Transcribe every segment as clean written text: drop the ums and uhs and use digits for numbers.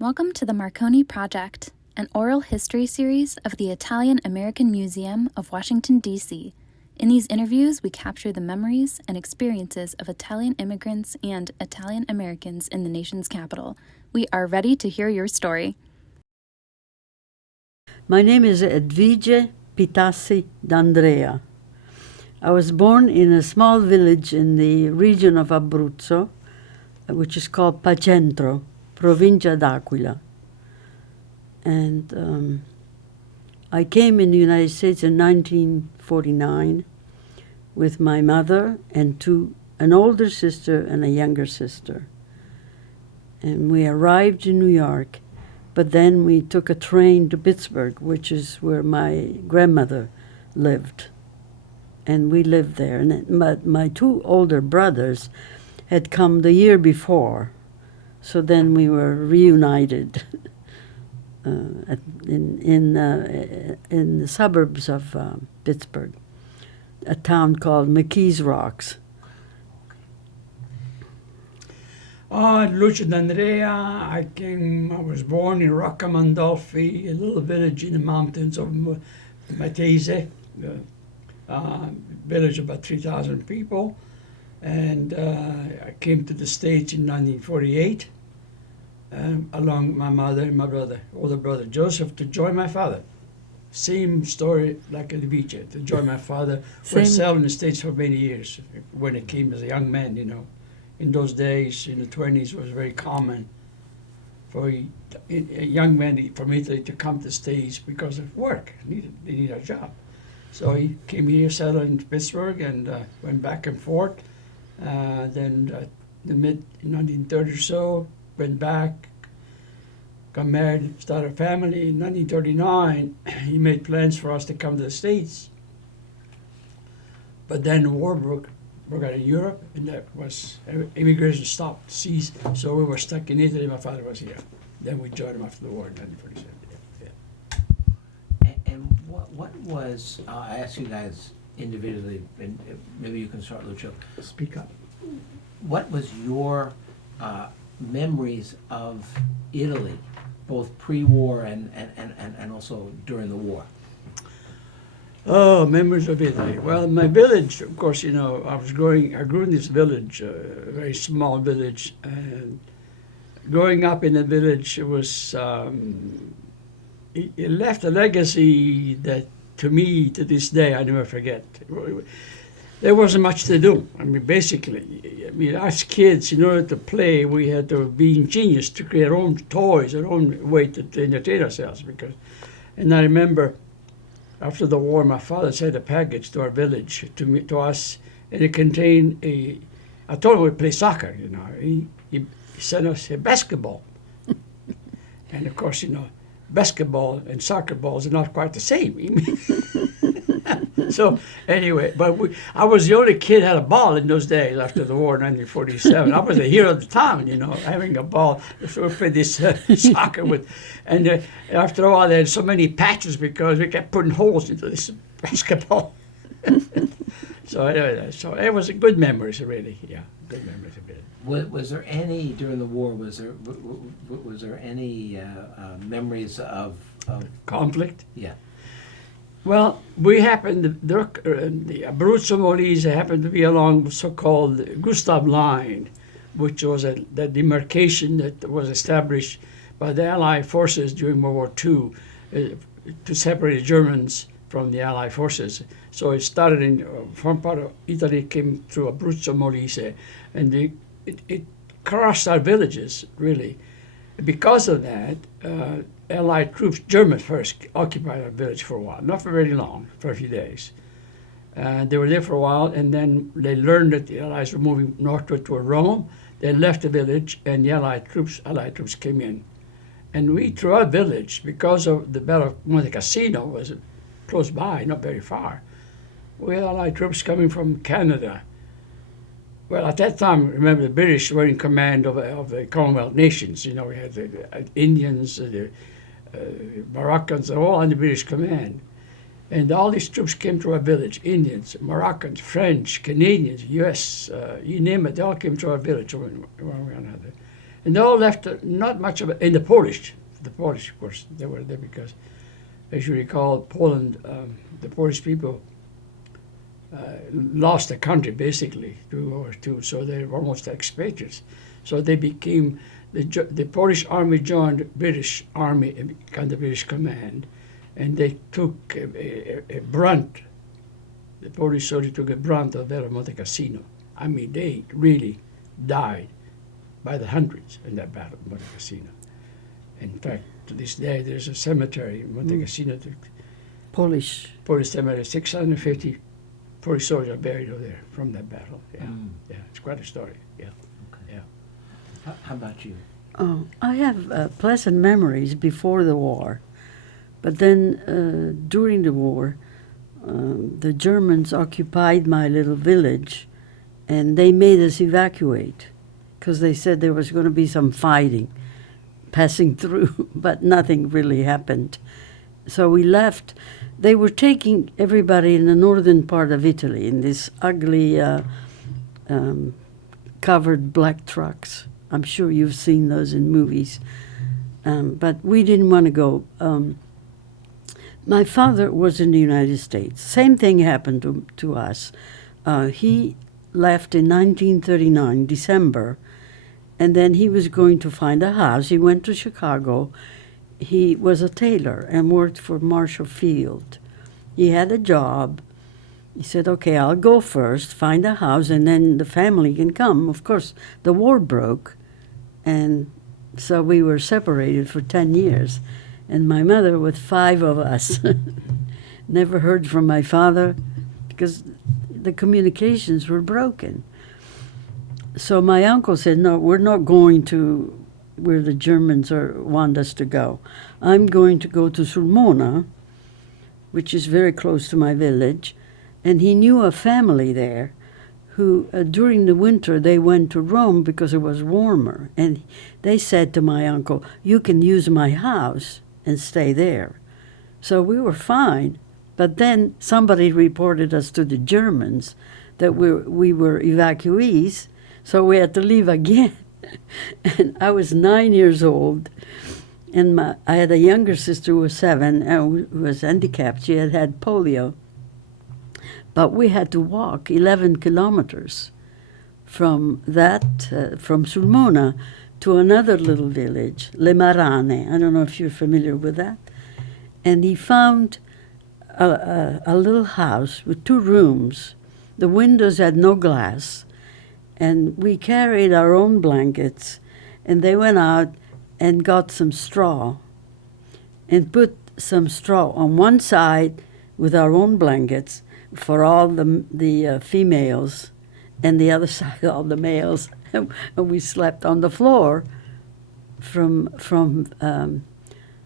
Welcome to the Marconi Project, an oral history series of the Italian American Museum of Washington, D.C. In these interviews, we capture the memories and experiences of Italian immigrants and Italian Americans in the nation's capital. We are ready to hear your story. My name is Vige d'Andrea. I was born in a small village in the region of Abruzzo, which is called Pacentro, Provincia d'Aquila. And I came in the United States in 1949 with my mother and an older sister and a younger sister. And we arrived in New York, but then we took a train to Pittsburgh, which is where my grandmother lived. And we lived there. And my two older brothers had come the year before. So then we were reunited in the suburbs of Pittsburgh, a town called McKees Rocks. Lucio Andrea, I was born in Rocca Mandolfi, a little village in the mountains of Matese, village of about 3,000 people. And I came to the States in 1948, along with my mother and my older brother Joseph, to join my father. Same story like in the Vige, to join my father, who was selling in the States for many years when he came as a young man, you know. In those days, in the 20s, it was very common for a young man from Italy to come to the States because of work. They needed a job. So he came here, settled in Pittsburgh, and went back and forth. Then the mid-1930s or so, went back, got married, started a family. In 1939, he made plans for us to come to the States. But then the war broke out in Europe, and that was, immigration stopped, ceased, so we were stuck in Italy. My father was here. Then we joined him after the war in 1947. And what was, I asked you guys individually, and maybe you can start, Lucio. Speak up. What was your memories of Italy, both pre-war and also during the war? Oh, memories of Italy. Well, my village, of course, you know, I grew in this village, a very small village, and growing up in the village, it was, it left a legacy that, to me, to this day, I never forget. There wasn't much to do. I mean, basically, as kids, in order to play, we had to be ingenious to create our own toys, our own way to entertain ourselves. And I remember, after the war, my father sent a package to our village, to us, and it contained I told him we'd play soccer, you know. He sent us a basketball. And of course, you know, basketball and soccer balls are not quite the same. So anyway, but I was the only kid who had a ball in those days after the war in 1947. I was the hero of the town, you know, having a ball. So we played this soccer with, and after a while they had so many patches because we kept putting holes into this basketball. So anyway, so it was a good memories, really. Yeah, good memories of it. Was there any during the war? Was there any memories of Conflict? Yeah. Well, we happened, the Abruzzo Molise happened to be along the so-called Gustav Line, which was the demarcation that was established by the Allied forces during World War II to separate the Germans from the Allied forces. So it started in one part of Italy, came through Abruzzo Molise, and it crossed our villages, really. Because of that, Allied troops, Germans first, occupied our village for a while, not for very long, for a few days. They were there for a while, and then they learned that the Allies were moving northward toward Rome. They left the village, and the Allied troops came in. And we, through our village, because of the Battle of Monte Cassino was close by, not very far, we had Allied troops coming from Canada. Well, at that time, remember, the British were in command of the Commonwealth nations. You know, we had the Indians, the Moroccans, all under British command. And all these troops came to our village, Indians, Moroccans, French, Canadians, US, you name it, they all came to our village one way or another. And they all left not much of it. And the Polish, of course, they were there because, as you recall, Poland, the Polish people lost the country basically during World War II, so they were almost expatriates. So they became, the Polish army joined the British army and became the British command, and they took a brunt. The Polish soldiers took a brunt of Battle of Monte Cassino. I mean, they really died by the hundreds in that Battle of Monte Cassino. In fact, to this day, there's a cemetery in Monte Cassino, Polish. Polish cemetery, 650 Polish soldiers are buried over there from that battle. Yeah, yeah, it's quite a story. Yeah, Okay. yeah. How about you? Oh, I have pleasant memories before the war, but then during the war, the Germans occupied my little village, and they made us evacuate because they said there was going to be some fighting passing through, but nothing really happened. So we left. They were taking everybody in the northern part of Italy in these ugly covered black trucks. I'm sure you've seen those in movies. But we didn't want to go. My father was in the United States. Same thing happened to us. He left in 1939, December, and then he was going to find a house. He went to Chicago. He was a tailor and worked for Marshall Field. He had a job. He said, okay, I'll go first, find a house, and then the family can come. Of course, the war broke, and so we were separated for 10 years. And my mother, with 5 of us, never heard from my father because the communications were broken. So my uncle said, no, we're not going to where the Germans want us to go. I'm going to go to Sulmona, which is very close to my village. And he knew a family there who, during the winter, they went to Rome because it was warmer. And they said to my uncle, you can use my house and stay there. So we were fine. But then somebody reported us to the Germans that we were evacuees, so we had to leave again. And I was 9 years old, and I had a younger sister who was 7 and who was handicapped. She had polio. But we had to walk 11 kilometers from Sulmona to another little village, Le Marane. I don't know if you're familiar with that. And he found a little house with 2 rooms. The windows had no glass. And we carried our own blankets, and they went out and got some straw and put some straw on one side with our own blankets for all the females, and the other side all the males. And we slept on the floor from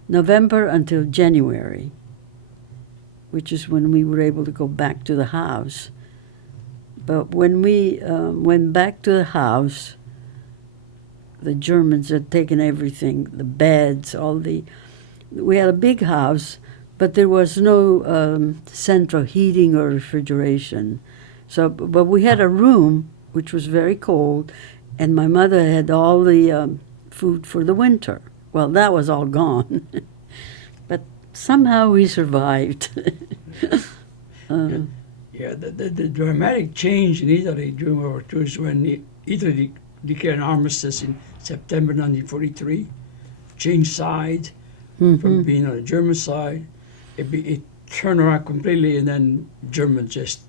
November until January, which is when we were able to go back to the house. But when we went back to the house, the Germans had taken everything, the beds, we had a big house, but there was no central heating or refrigeration. So, but we had a room, which was very cold, and my mother had all the food for the winter. Well, that was all gone. But somehow we survived. Yeah, the dramatic change in Italy during World War II is when Italy declared an armistice in September 1943, changed sides from being on the German side. It turned around completely, and then Germans just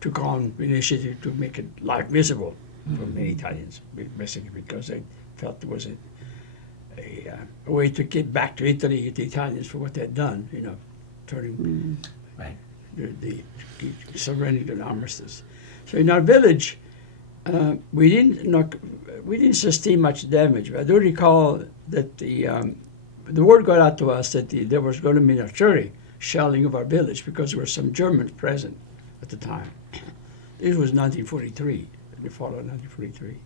took on the initiative to make life miserable for many Italians, basically because they felt there was a way to get back to Italy, the Italians, for what they'd done, turning Right. the surrendering to the armistice. So in our village, we didn't sustain much damage. But I do recall that the word got out to us that there was going to be an artillery shelling of our village because there were some Germans present at the time. This was 1943, the fall of 1943.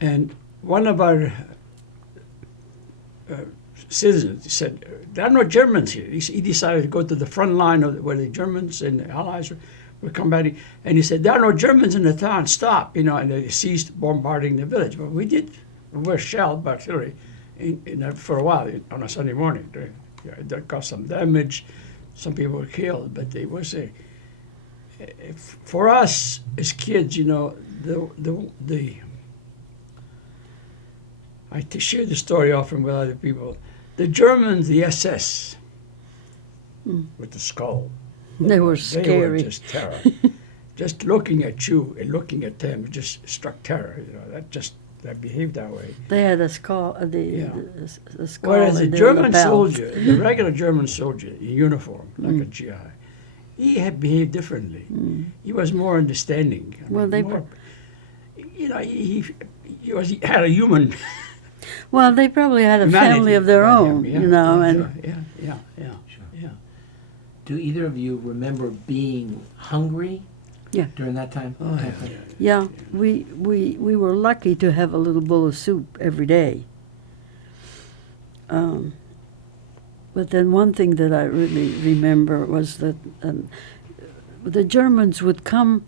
And one of our citizens said, there are no Germans here. He decided to go to the front line where the Germans and the Allies were combating, and he said, there are no Germans in the town, stop, and they ceased bombarding the village. But we did We were shelled by artillery for a while on a Sunday morning. That caused some damage. Some people were killed, but it was for us as kids, you know, I share the story often with other people. The Germans, the SS, with the skull. They were They were scary. just terror. Just looking at you and looking at them just struck terror. You know, that behaved that way. They had a skull, Yeah. the skull. Whereas the and German belt. soldier, the regular German soldier in uniform, like a GI, he had behaved differently. He was more understanding. I Well, mean, they more, you know, he had a human Well, they probably had a humanity family of their about own, him, you know, and Sure. Do either of you remember being hungry? Yeah. During that time? Oh, yeah, we were lucky to have a little bowl of soup every day. But then one thing that I really remember was that the Germans would come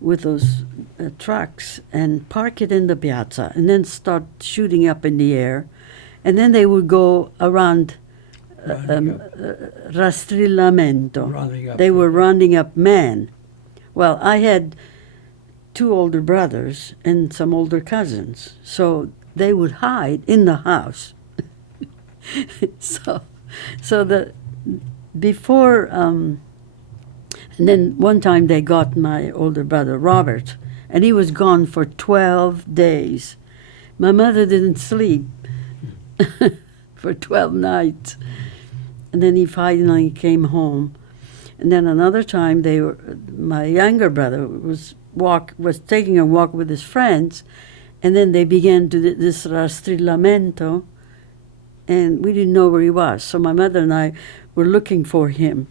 with those trucks and park it in the piazza and then start shooting up in the air. And then they would go around rastrillamento. Rounding up They were the- rounding up men. Well, I had 2 older brothers and some older cousins, so they would hide in the house. so the before and then one time they got my older brother Robert, and he was gone for 12 days. My mother didn't sleep for 12 nights, and then he finally came home. And then another time, my younger brother was taking a walk with his friends, and then they began to this rastrillamento, and we didn't know where he was. So my mother and I were looking for him,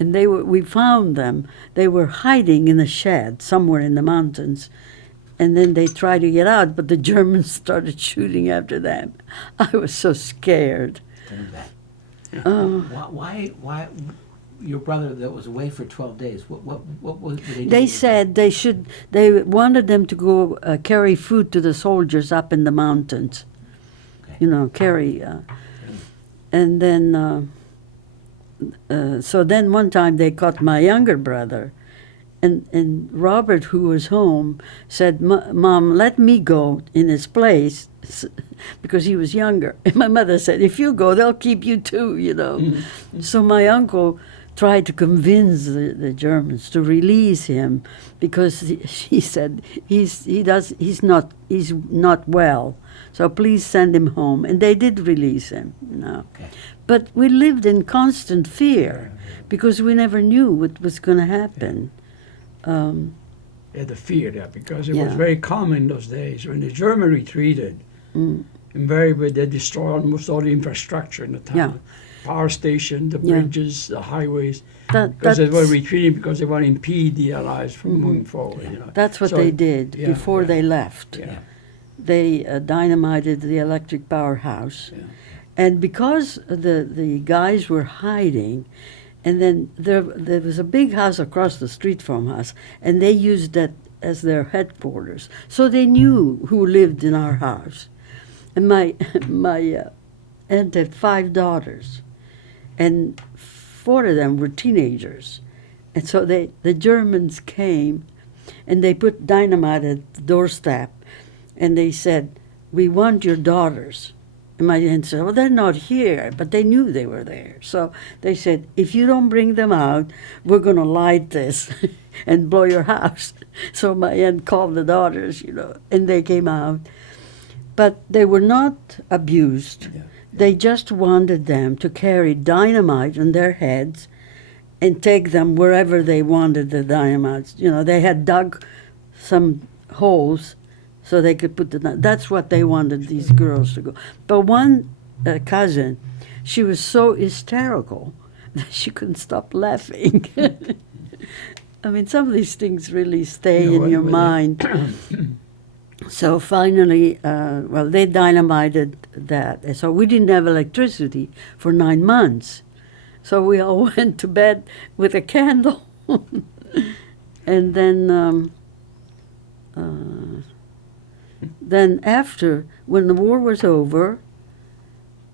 and we found them. They were hiding in a shed somewhere in the mountains, and then they tried to get out, but the Germans started shooting after them. I was so scared. Why? Your brother that was away for 12 days. What did they do? They said they wanted them to go carry food to the soldiers up in the mountains. Okay. You know, carry. And then, so then one time they caught my younger brother. And Robert, who was home, said, Mom, let me go in his place, because he was younger. And my mother said, if you go, they'll keep you too, you know. Mm-hmm. So my uncle tried to convince the Germans to release him, because he said he's not well. So please send him home. And they did release him, you know. Okay. But we lived in constant fear because we never knew what was going to happen. They had to fear that because it was Yeah. very common in those days. When the German retreated, invariably they destroyed almost all the infrastructure in the town. Yeah. Power station, the Yeah. bridges, the highways. That, Because they were that's, retreating because they want to impede the Allies from moving forward. You know. that's what So, they did yeah, before yeah. they left. Yeah. They dynamited the electric powerhouse. Yeah. And because the guys were hiding, and then there was a big house across the street from us, and they used that as their headquarters. So they knew who lived in our house. And my aunt had 5 daughters, and 4 of them were teenagers. And so the Germans came, and they put dynamite at the doorstep, and they said, we want your daughters. And my aunt said, well, they're not here, but they knew they were there. So they said, if you don't bring them out, we're going to light this and blow your house. So my aunt called the daughters, you know, and they came out. But they were not abused. Yeah. They just wanted them to carry dynamite on their heads and take them wherever they wanted the dynamite. You know, they had dug some holes so they could put that's what they wanted these girls to go. But one cousin, she was so hysterical that she couldn't stop laughing. I mean, some of these things really stay You know, in your when mind. So finally, they dynamited that. So we didn't have electricity for 9 months. So we all went to bed with a candle. And then then after, when the war was over,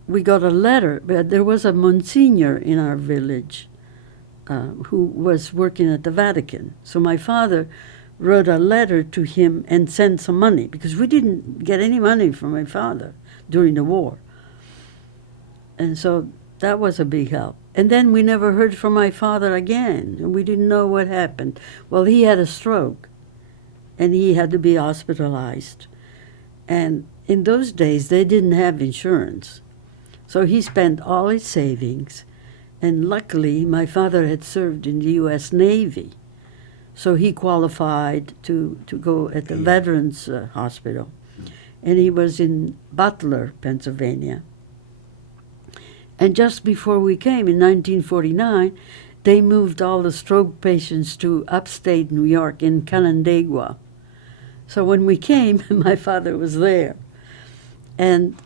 we got a letter. But there was a Monsignor in our village who was working at the Vatican. So my father wrote a letter to him and sent some money, because we didn't get any money from my father during the war. And so that was a big help. And then we never heard from my father again, and we didn't know what happened. Well, he had a stroke, and he had to be hospitalized. And in those days, they didn't have insurance. So he spent all his savings, and luckily, my father had served in the U.S. Navy. So he qualified to go at the Veterans Hospital. And he was in Butler, Pennsylvania. And just before we came, in 1949, they moved all the stroke patients to upstate New York in Canandaigua. So when we came, my father was there. And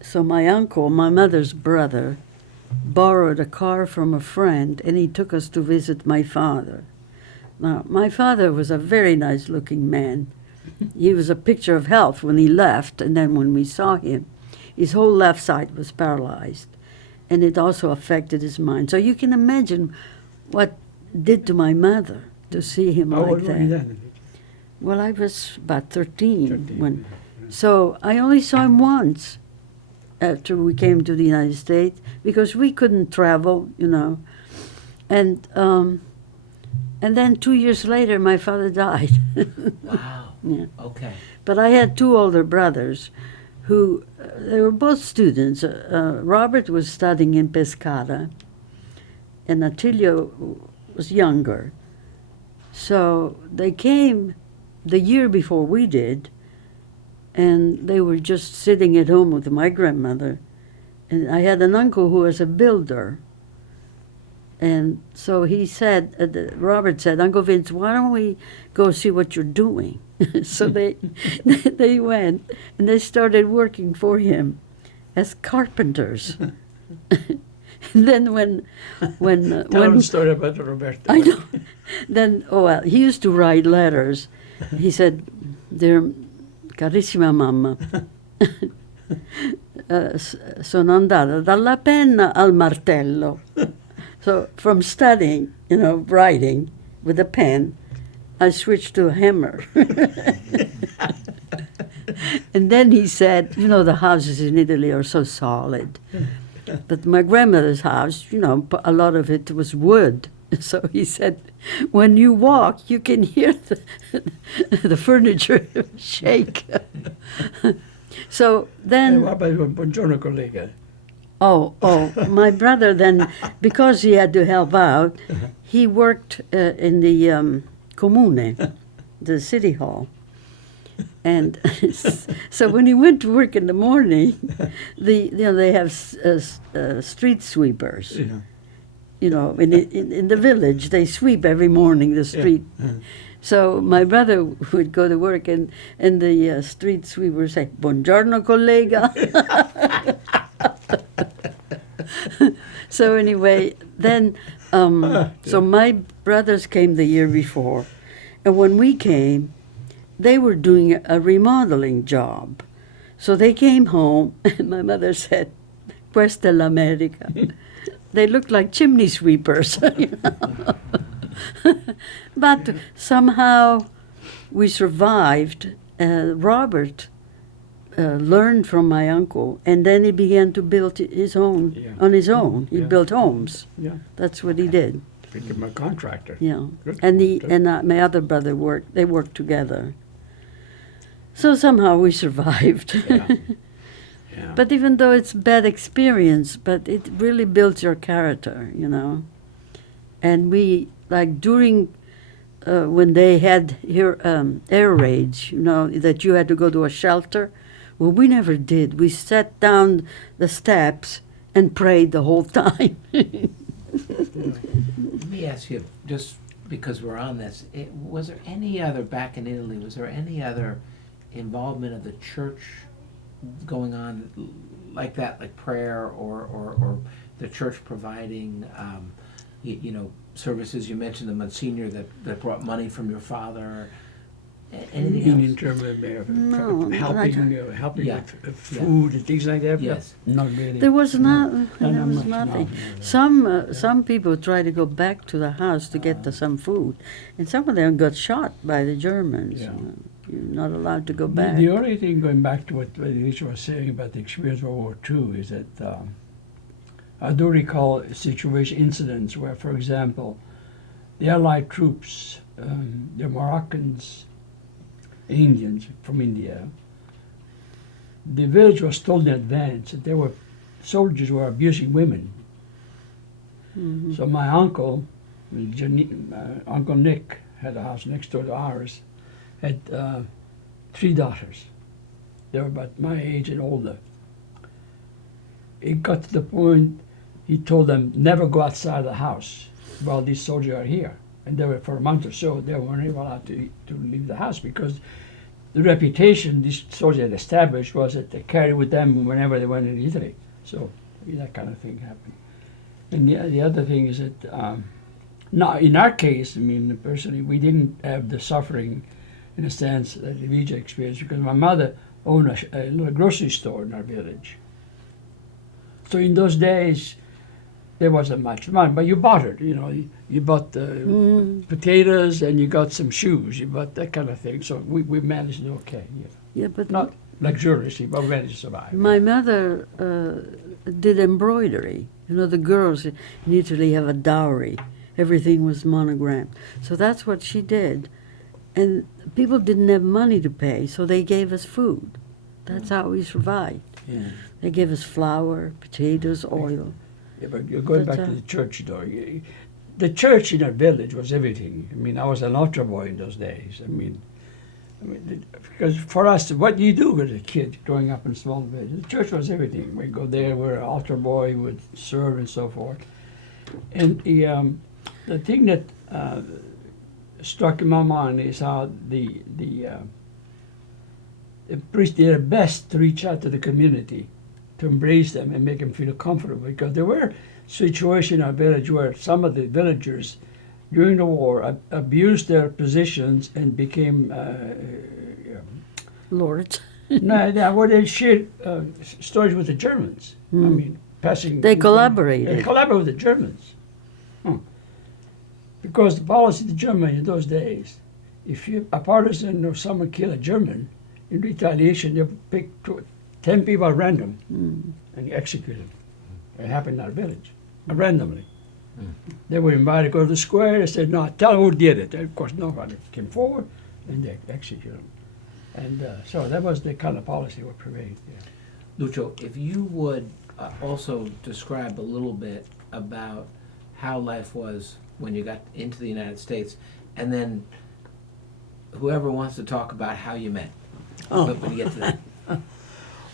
so my uncle, my mother's brother, borrowed a car from a friend, and he took us to visit my father. Now, my father was a very nice-looking man. He was a picture of health when he left, and then when we saw him, his whole left side was paralyzed, and it also affected his mind. So you can imagine what it did to my mother to see him How like old were you that. then? Well, I was about 13 13, when, yeah. so I only saw him once after we came to the United States, because we couldn't travel, you know, and then 2 years later, my father died. Wow. Yeah. Okay. But I had two older brothers who, they were both students. Robert was studying in Pescara, and Attilio was younger. So they came the year before we did, and they were just sitting at home with my grandmother. And I had an uncle who was a builder. And so he said, Robert said, Uncle Vince, why don't we go see what you're doing? So they went, and they started working for him as carpenters. And then when Tell a story about Roberto. I know, then he used to write letters. He said, "Dear carissima mamma, sono andata dalla penna al martello." So from studying, writing with a pen, I switched to a hammer. And then he said, the houses in Italy are so solid. But my grandmother's house, a lot of it was wood. So he said, when you walk, you can hear the furniture shake. So then... What about Buongiorno Collega? Oh, my brother then, because he had to help out, he worked in the Comune, the city hall. And so when he went to work in the morning, they have street sweepers. Yeah. In the village, they sweep every morning the street. Yeah. So my brother would go to work, and the street sweeper would say, "Buongiorno, collega." So anyway, then, so my brothers came the year before, and when we came, they were doing a remodeling job. So they came home, and my mother said, "Questa è l'America." They looked like chimney sweepers. But somehow we survived. Robert learned from my uncle, and then he began to build his own on his own. He built homes. Yeah. That's what he did. Became a contractor. Yeah, Good. and my other brother worked. They worked together. So somehow we survived. Yeah. Yeah. But even though it's bad experience, but it really builds your character, And we, like during, when they had here air raids, that you had to go to a shelter. Well, we never did. We sat down the steps and prayed the whole time. Let me ask you, just because we're on this, was there any other, back in Italy, was there any other involvement of the church going on like that, like prayer or the church providing, services? You mentioned the Monsignor that brought money from your father. Anything In else? terms of No, helping Yeah. with food and things like that? Yes. Not really. There was not. not There was much, no, nothing. no. Some people try to go back to the house to get some food, and some of them got shot by the Germans. Yeah. You're not allowed to go The, back. the only thing going back to what Lucio was saying about the experience of World War II is that I do recall incidents where, for example, the Allied troops, the Moroccans, Indians from India, the village was told in advance that soldiers were abusing women. Mhm. So my uncle, Uncle Nick, had a house next door to ours, had 3 daughters. They were about my age and older. It got to the point he told them never go outside the house while these soldiers are here. And they were, for a month or so, they weren't even allowed to leave the house because the reputation these soldiers had established was that they carried with them whenever they went in Italy. So that kind of thing happened. And the other thing is that, now in our case, I mean, personally, we didn't have the suffering in a sense that the Vige experienced because my mother owned a little grocery store in our village. So in those days, there wasn't much money, but you bartered. You bought potatoes and you got some shoes. You bought that kind of thing. So we managed to do okay. Yeah. Yeah, but Not luxuriously, but we managed to survive. my mother did embroidery. The girls in Italy have a dowry. Everything was monogrammed. So that's what she did. And people didn't have money to pay, so they gave us food. That's how we survived. Yeah. They gave us flour, potatoes, oil. Yeah, but you're going But, back to the church, though. The church in our village was everything. I mean, I was an altar boy in those days. I mean, because for us, what do you do as a kid growing up in a small village? The church was everything. We go there, we're an altar boy, would serve and so forth. And the thing that struck in my mind is how the priests did their best to reach out to the community, to embrace them and make them feel comfortable. Because there were situations in our village where some of the villagers during the war abused their positions and became Lords. they shared stories with the Germans. I mean, passing. They collaborated. They collaborated with the Germans. Because the policy of the German in those days, if a partisan or someone killed a German, in retaliation, they pick 10 people at random and you execute them. It happened in our village, randomly. They were invited to go to the square. They said, no, tell them who did it. And of course, nobody came forward, and they executed them. And so that was the kind of policy that prevailed. Yeah. Lucio, if you would also describe a little bit about how life was when you got into the United States, and then whoever wants to talk about how you met. Oh. When you get to that.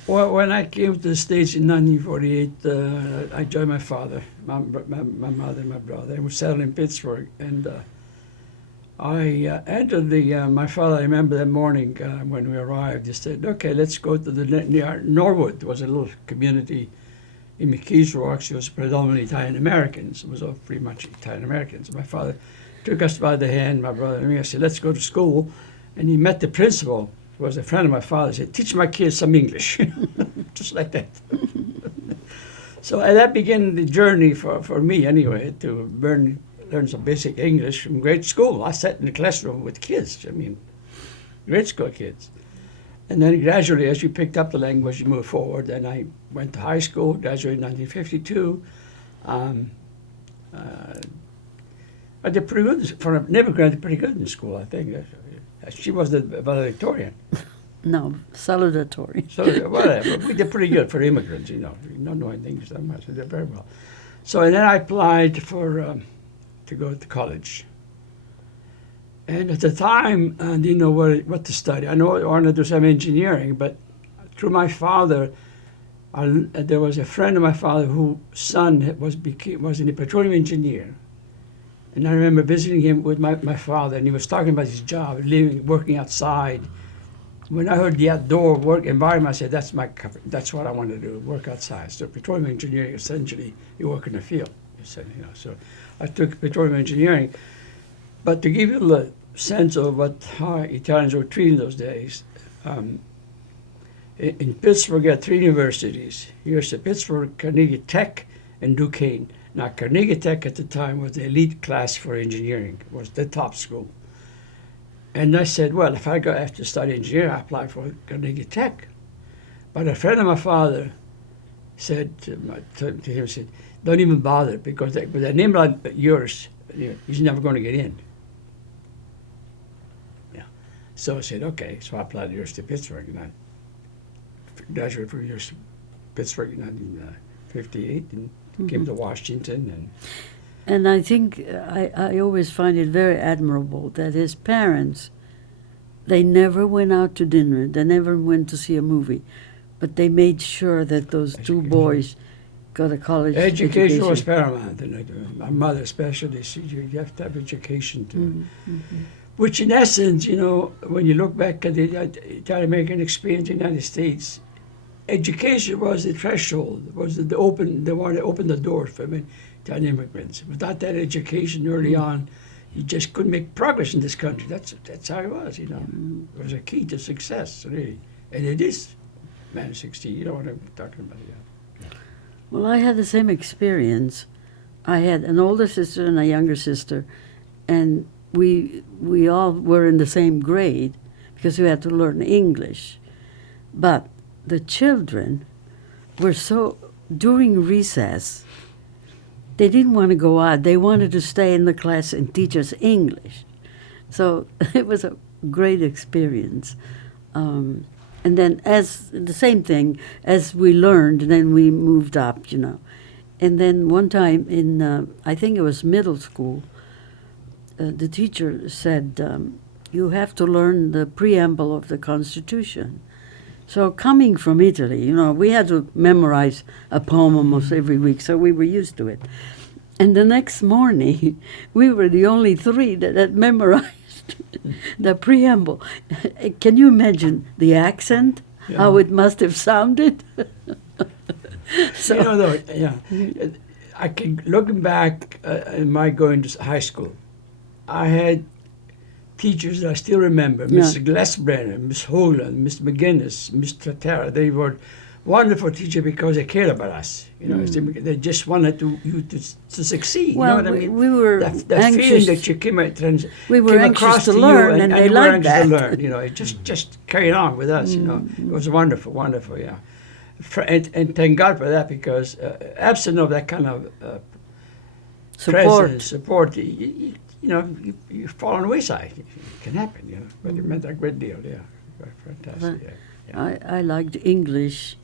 Well, when I came to the States in 1948, I joined my father, my mother, and my brother. And we settled in Pittsburgh. And I entered my father, I remember that morning when we arrived, he said, okay, let's go to near Norwood. There was a little community in McKees Rocks. It was predominantly Italian Americans. It was all pretty much Italian Americans. My father took us by the hand, my brother and me. I said, let's go to school. And he met the principal, who was a friend of my father's. He said, teach my kids some English, just like that. So that began the journey for me anyway, to learn some basic English from grade school. I sat in the classroom with kids, grade school kids. And then gradually, as you picked up the language, you moved forward. And I went to high school, graduated in 1952. I did pretty good, for an immigrant, I did pretty good in school, I think. She was the valedictorian. No, salutatory. So whatever, we did pretty good for immigrants, you don't know anything that much, we did very well. So and then I applied to go to college. And at the time, I didn't know what to study. I know I wanted to do some engineering, but through my father, there was a friend of my father whose son was a petroleum engineer. And I remember visiting him with my father, and he was talking about his job, working outside. When I heard the outdoor work environment, I said, that's what I want to do, work outside. So petroleum engineering, essentially, you work in the field. So I took petroleum engineering. But to give you sense of how Italians were treated those days. In Pittsburgh, you had 3 universities: University of Pittsburgh, Carnegie Tech, and Duquesne. Now, Carnegie Tech at the time was the elite class for engineering. It was the top school. And I said, well, if I have to study engineering, I apply for Carnegie Tech. But a friend of my father said to him, said, don't even bother, because with a name like yours, he's never going to get in. Yeah. So I said, okay. So I applied to the University of Pittsburgh, and I graduated from University of Pittsburgh in 1958, and came to Washington. And I think I always find it very admirable that his parents, they never went out to dinner, they never went to see a movie, but they made sure that those 2 boys got a college education. Was paramount. And my mother especially said you have to have education too. Which in essence, when you look back at the Italian-American experience in the United States, education was the threshold, they wanted to open the door for Italian immigrants. Without that education early on, you just couldn't make progress in this country. That's how it was, It was a key to success, really. And it is, man, 16, you know what I'm talking about, yeah. Well, I had the same experience. I had an older sister and a younger sister, and we all were in the same grade because we had to learn English. But the children were during recess, they didn't want to go out. They wanted to stay in the class and teach us English. So it was a great experience. And then the same thing, as we learned, then we moved up, And then one time in, I think it was middle school, the teacher said, you have to learn the preamble of the Constitution. So coming from Italy, we had to memorize a poem almost every week, so we were used to it. And the next morning, we were the only 3 that had memorized the preamble. Can you imagine the accent, how it must have sounded? So, I can, looking back in my going to high school, I had teachers that I still remember, Mrs. Glassbrenner, Miss Holland, Miss McGinnis, Miss Tratera. They were wonderful teachers because they cared about us. They just wanted you to succeed. Well, you know what I mean? We were that anxious. feeling that you came Anxious to learn, and they liked that. To learn, it just carried on with us. It was wonderful, yeah. And thank God for that, because absent of that kind of support, you fall on the wayside. It can happen, but it meant a great deal, fantastic. I liked English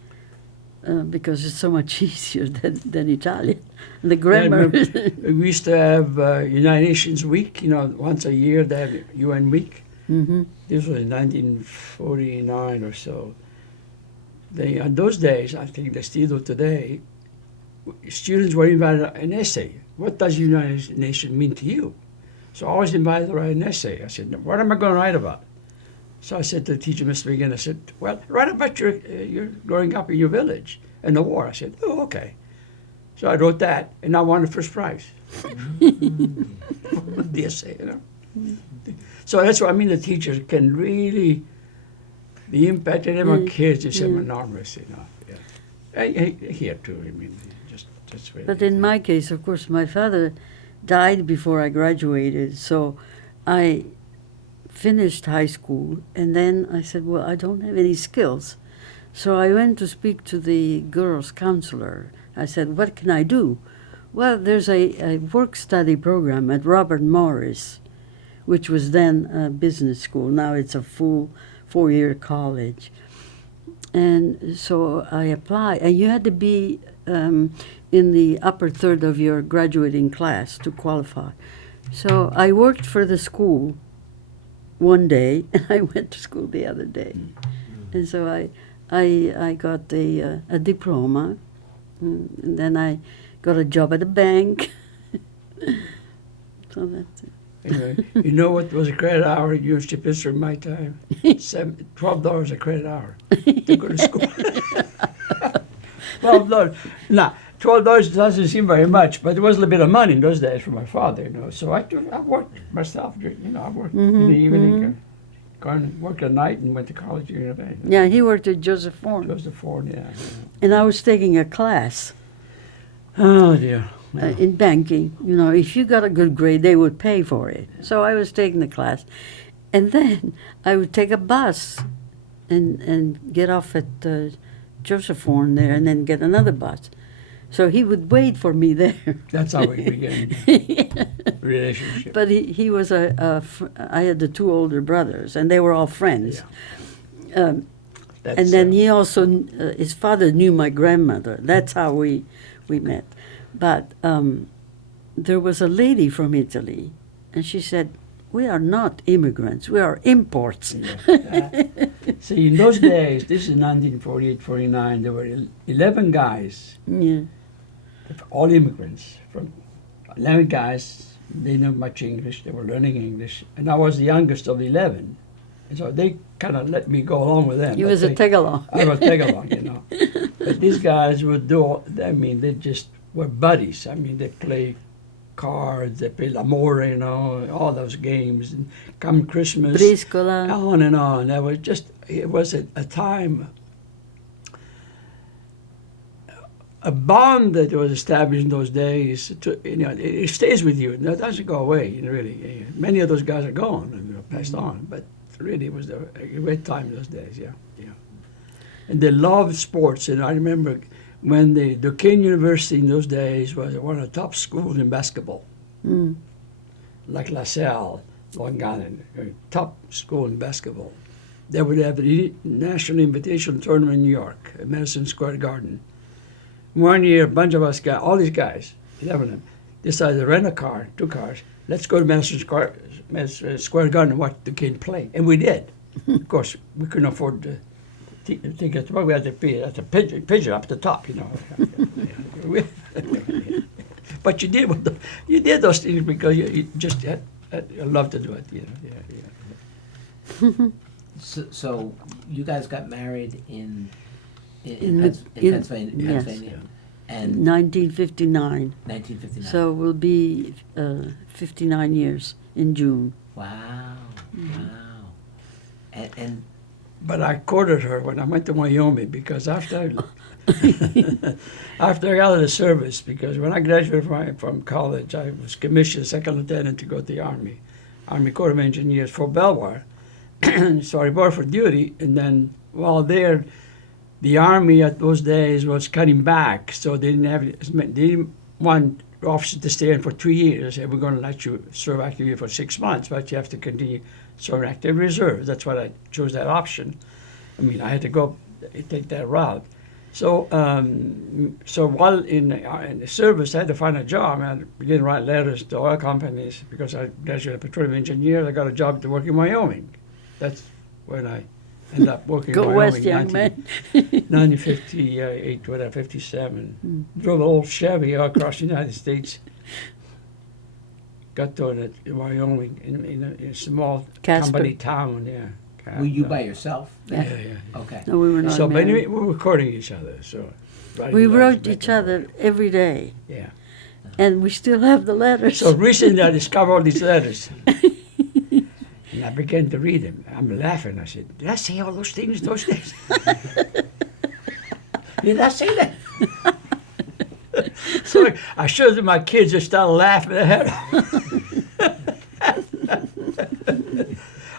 because it's so much easier than Italian. The grammar. We used to have United Nations Week, once a year, they have UN Week. This was in 1949 or so. On those days, I think they still do today, students were invited an essay. What does United Nations mean to you? So I was invited to write an essay. I said, what am I going to write about? So I said to the teacher, Mr. McGinn, I said, well, write about your growing up in your village and the war. I said, oh, okay. So I wrote that, and I won the first prize. The essay, So that's what I mean, the teachers can really, the impact they have on kids is enormous, Here too, just really. But in my case, of course, my father died before I graduated, so I finished high school, and then I said, well, I don't have any skills. So I went to speak to the girls' counselor. I said, what can I do? Well, there's a work-study program at Robert Morris, which was then a business school. Now it's a full 4-year college. And so I applied, and you had to be in the upper third of your graduating class to qualify. So I worked for the school one day, and I went to school the other day. And so I got a diploma, and then I got a job at a bank. So that's it. Anyway, you know what was a credit hour at University of Pittsburgh in my time? $12 a credit hour to go to school. $12. Now, $12 doesn't seem very much, but it was a little bit of money in those days for my father, you know. So I worked myself, you know. I worked in the evening, worked at night, and went to college during the day. Yeah, he worked at Joseph Ford. Joseph Ford, yeah. And I was taking a class Oh dear. in banking. You know, if you got a good grade, they would pay for it. So I was taking the class. And then I would take a bus and get off at Joseph Ford there and then get another bus. So he would wait for me there. That's how we began relationship. But he was I had the two older brothers, and they were all friends. And then he also, his father knew my grandmother. That's how we met. But there was a lady from Italy, and she said, "We are not immigrants, we are imports." Yeah. See, in those days, this is 1948, 49, there were 11 guys, Yeah. all immigrants, from 11 guys. They knew much English, they were learning English, and I was the youngest of the 11. And so they kind of let me go along with them. He was a tag-along. I was tag-along, you know. But these guys would do, I mean, they just were buddies. I mean, they play cards, they play l'amore, you know, all those games. And come Christmas, Briscola. on and on. That was just, it was a time, a bond that was established in those days. You know, it stays with you. It doesn't go away, you know, really. Many of those guys are gone and passed on, but really it was a great time in those days, yeah. And they loved sports, and I remember when the Duquesne University in those days was one of the top schools in basketball, like La Salle, Long Island, top school in basketball. They would have the National Invitation Tournament in New York at Madison Square Garden. One year, a bunch of us got, all these guys, 11 of them, decided to rent a car, 2 cars. Let's go to Madison Square Garden and watch Duquesne play. And we did. Of course, we couldn't afford the tickets, but we had to pay at the pigeon up the top, you know. But you did those things because you just had love to do it, you know. So you guys got married in Pennsylvania. Yes. And 1959. 1959. So we'll be 59 years in June. Wow. And But I courted her when I went to Wyoming because after I got out of the service, because when I graduated from college, I was commissioned second lieutenant to go to the Army Corps of Engineers, Fort Belvoir. So I reported for duty, and then while there, the Army at those days was cutting back, so they didn't want officers to stay in for 2 years. They said, we're going to let you serve actively for 6 months, but you have to continue serving active reserve. That's why I chose that option. I mean, I had to go take that route. So, so while in the service, I had to find a job. I began to write letters to oil companies because I graduated petroleum engineer. I got a job to work in Wyoming. That's when I ended up working Go in Wyoming. west, young man. 1958, 57. Drove an old Chevy all across the United States. Got to it in Wyoming, in a small Casper. company town, yeah. were you by yourself? Yeah. Okay. No, we were not So, but married. anyway, we were courting each other, so. We writing wrote letters each back and other forth. every day, Yeah. and we still have the letters. So recently I discovered all these letters. And I began to read them. I'm laughing. I said, did I say all those things those days? Did I say that? So I showed them to my kids, they started laughing their head off.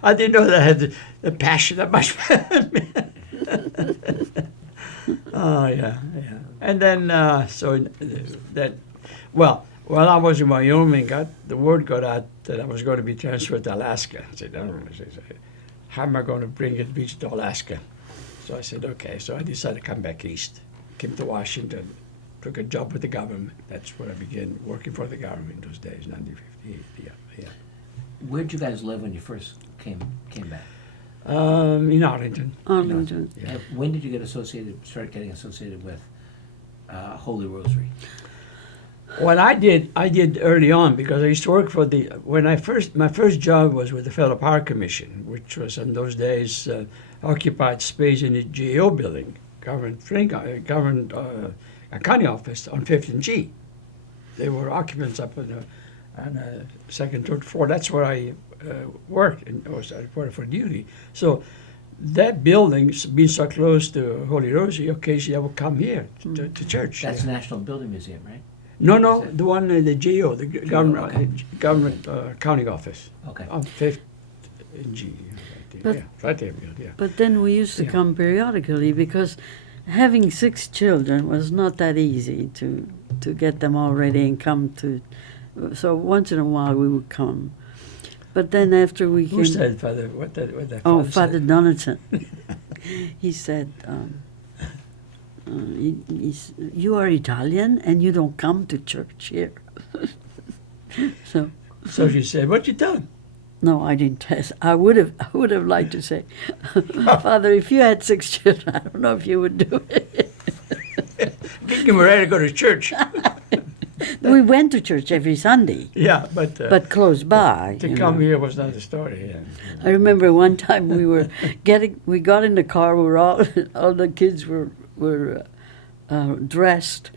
I didn't know that I had the passion that much. Oh, yeah. And then, while I was in Wyoming, the word got out that I was going to be transferred to Alaska. I said, how am I going to bring a beach to Alaska? So I said, okay. So I decided to come back east. Came to Washington, took a job with the government. That's where I began working for the government in those days, 1958. Yeah. Where'd you guys live when you first came back? In Arlington. Arlington. Yeah. And when did you start getting associated with Holy Rosary? What I did early on because I used to work for my first job was with the Federal Power Commission, which was in those days occupied space in the GAO building, government county office on 5th and G. They were occupants up on the second, third floor. That's where I worked and was reported for duty. So that building's been so close to Holy Rosary, occasionally I would come here to church. That's National Building Museum, right? No, Is it? the one in the GO, the government, okay. government accounting office Okay. on 5th and G. But- Yeah, right there, yeah. But then we used to Yeah. come periodically because having 6 children was not that easy to get them all ready and come to. So once in a while we would come. But then after we Who came. said, Father? What that Oh, Father Father said? Donaldson. He said, you are Italian and you don't come to church here. So, So she said, what you done? no, I didn't test. I would have liked to say, Father, if you had 6 children, I don't know if you would do it. Get him ready to go to church. We went to church every Sunday, Yeah, but but close by. to you come know. here was not the story. Yeah. I remember one time we got in the car, we were all the kids were dressed,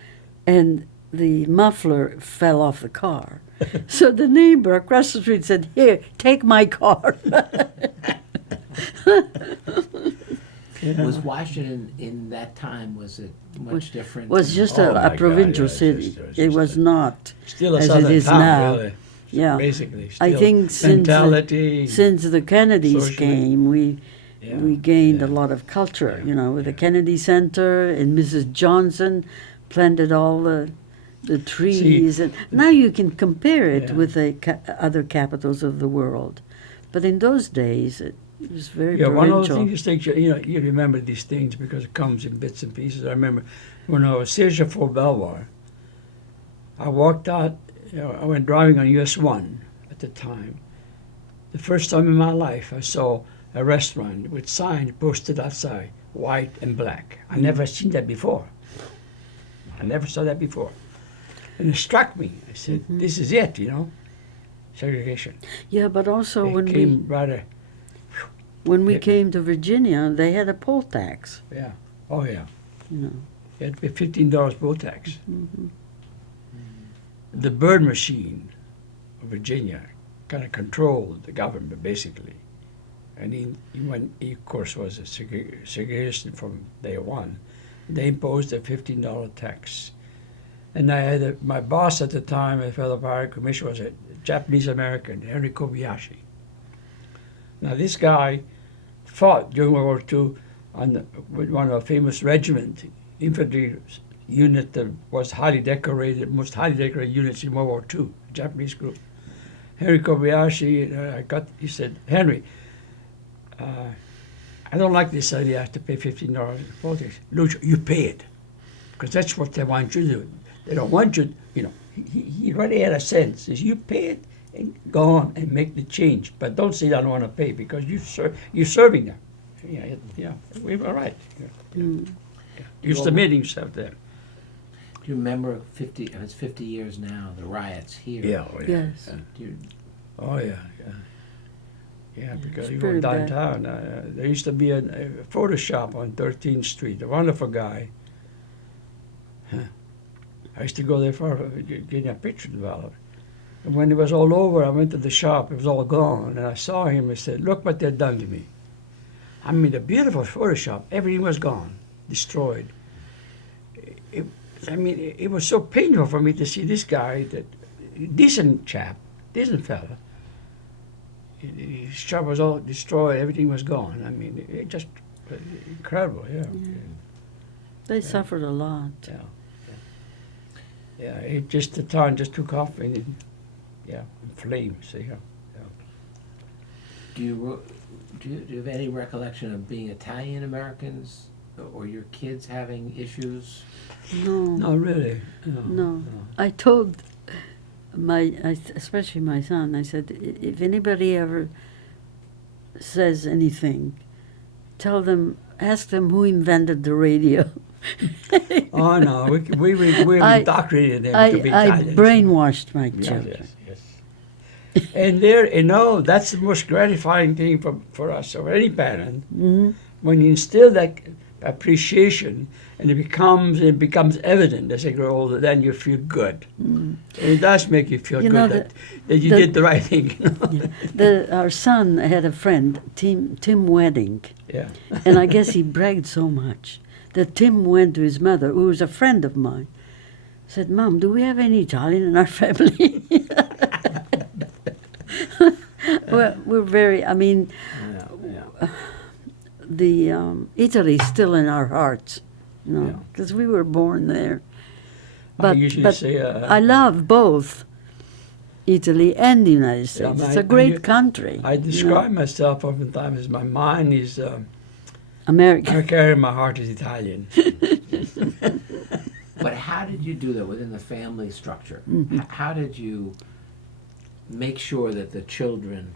and the muffler fell off the car. So the neighbor across the street said, "Here, take my car." Was Washington in that time, was it much different? Was just Oh a my God, provincial yeah, it's city. just It was not Still a as it southern is town, now. really. Yeah. Basically, I still think mentality. since the Kennedys socially. came, we Yeah, gained a yeah. lot of culture, Yeah, with the yeah. Kennedy Center, and Mrs. Johnson planted all the trees. And now you can compare it Yeah. with the other capitals of the world. But in those days, it was very Yeah, one of the provincial. things you remember these things because it comes in bits and pieces. I remember when I was stationed at Fort Belvoir, I walked out, I went driving on US 1 at the time. The first time in my life I saw a restaurant with signs posted outside, white and black. I never seen that before. I never saw that before. And it struck me. I said, this is it, segregation. Yeah, but also It when came rather, we yeah. came to Virginia, they had a poll tax. yeah. Oh, yeah. You know. It had to be $15 poll tax. Mm-hmm. The bird machine of Virginia kind of controlled the government, basically. And he of course, was a segregation from day one. They imposed a $15 tax. And I had my boss at the time, a fellow Power Commissioner, was a Japanese American, Henry Kobayashi. Now, this guy fought during World War II with one of the famous regiment, infantry unit that was highly decorated, most highly decorated units in World War II, Japanese group. Henry Kobayashi, he said, Henry, I don't like this idea I have to pay $15 in politics. Lucio, you pay it, because that's what they want you to do. They don't want you, he already had a sense. Is you pay it and go on and make the change, but don't say I don't want to pay because you're serving them. Yeah, we were right. Yeah. Used the meetings out there. Do you remember it's 50 years now, the riots here? Yeah. Yes. Do you, Oh yeah. Yeah, because It's you go pretty bad. downtown. There used to be a photo shop on 13th Street. A wonderful guy. I used to go there for getting a picture developed. And when it was all over, I went to the shop. It was all gone, and I saw him. and said, "Look what they've done to me." I mean, a beautiful photo shop. Everything was gone, destroyed. It was so painful for me to see this guy, that decent chap, decent fella. His shop was all destroyed. Everything was gone. I mean, it just incredible. Yeah. They suffered a lot. Yeah, the town just took off and in flames. Yeah. do you have any recollection of being Italian Americans or your kids having issues? No. No, really. No. I told especially my son, I said, if anybody ever says anything, ask them who invented the radio. Oh no, we indoctrinated them to be I Italians. brainwashed my children. Yes. And that's the most gratifying thing for us or any parent Mhm. when you instill that appreciation, and it becomes evident as they grow older. Then you feel good. And it does make you feel You good know, that you did the right thing. Our son had a friend, Tim Wedding, Yeah. and I guess he bragged so much that Tim went to his mother, who was a friend of mine, said, "Mom, do we have any Italian in our family?" Well, we're very, I mean, Italy's still in our hearts, because we were born there. I usually say, I love both Italy and the United States. It's a great country. I describe myself oftentimes as my mind is American. my heart is Italian. But how did you do that within the family structure? How did you make sure that the children...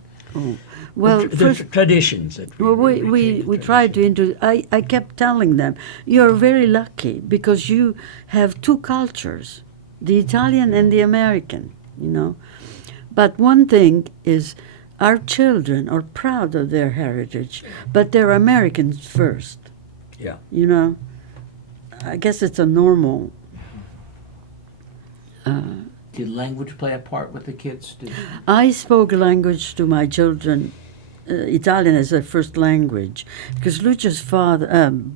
Well, the traditions that we tried to introduce. I kept telling them, you're very lucky because you have two cultures, the Italian and the American, But one thing is, our children are proud of their heritage, but they're Americans first. Yeah. I guess it's a normal... Did language play a part with the kids? I spoke language to my children, Italian as their first language, because Lucio's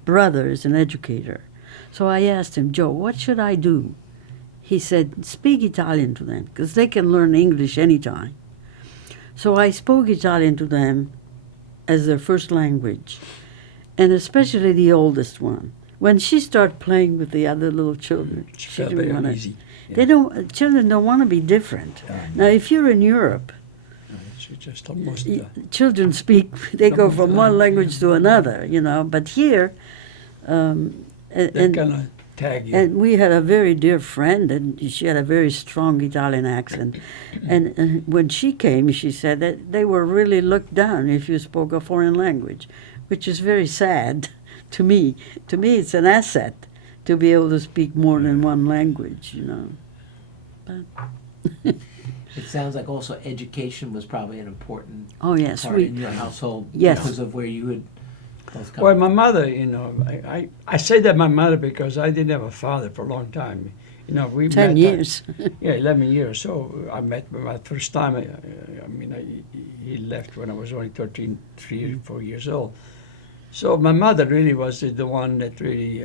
brother is an educator. So I asked him, "Joe, what should I do?" He said, "Speak Italian to them, because they can learn English anytime." So I spoke Italian to them as their first language, and especially the oldest one. When she started playing with the other little children, she didn't want to. Easy. Yeah. Children don't want to be different. Now, if you're in Europe, it's just almost... children speak, they go from one language to another, but here... they kind of tag you. And we had a very dear friend, and she had a very strong Italian accent. And when she came, she said that they were really looked down if you spoke a foreign language, which is very sad to me. To me, it's an asset to be able to speak more than one language, But It sounds like also education was probably an important oh yes, part in your household yes. because of where you had both come. Well, my mother, I say that my mother because I didn't have a father for a long time. We 10 met, years. 11 years. So I met my first time. He left when I was only 3 or 4 years old. So my mother really was the one that really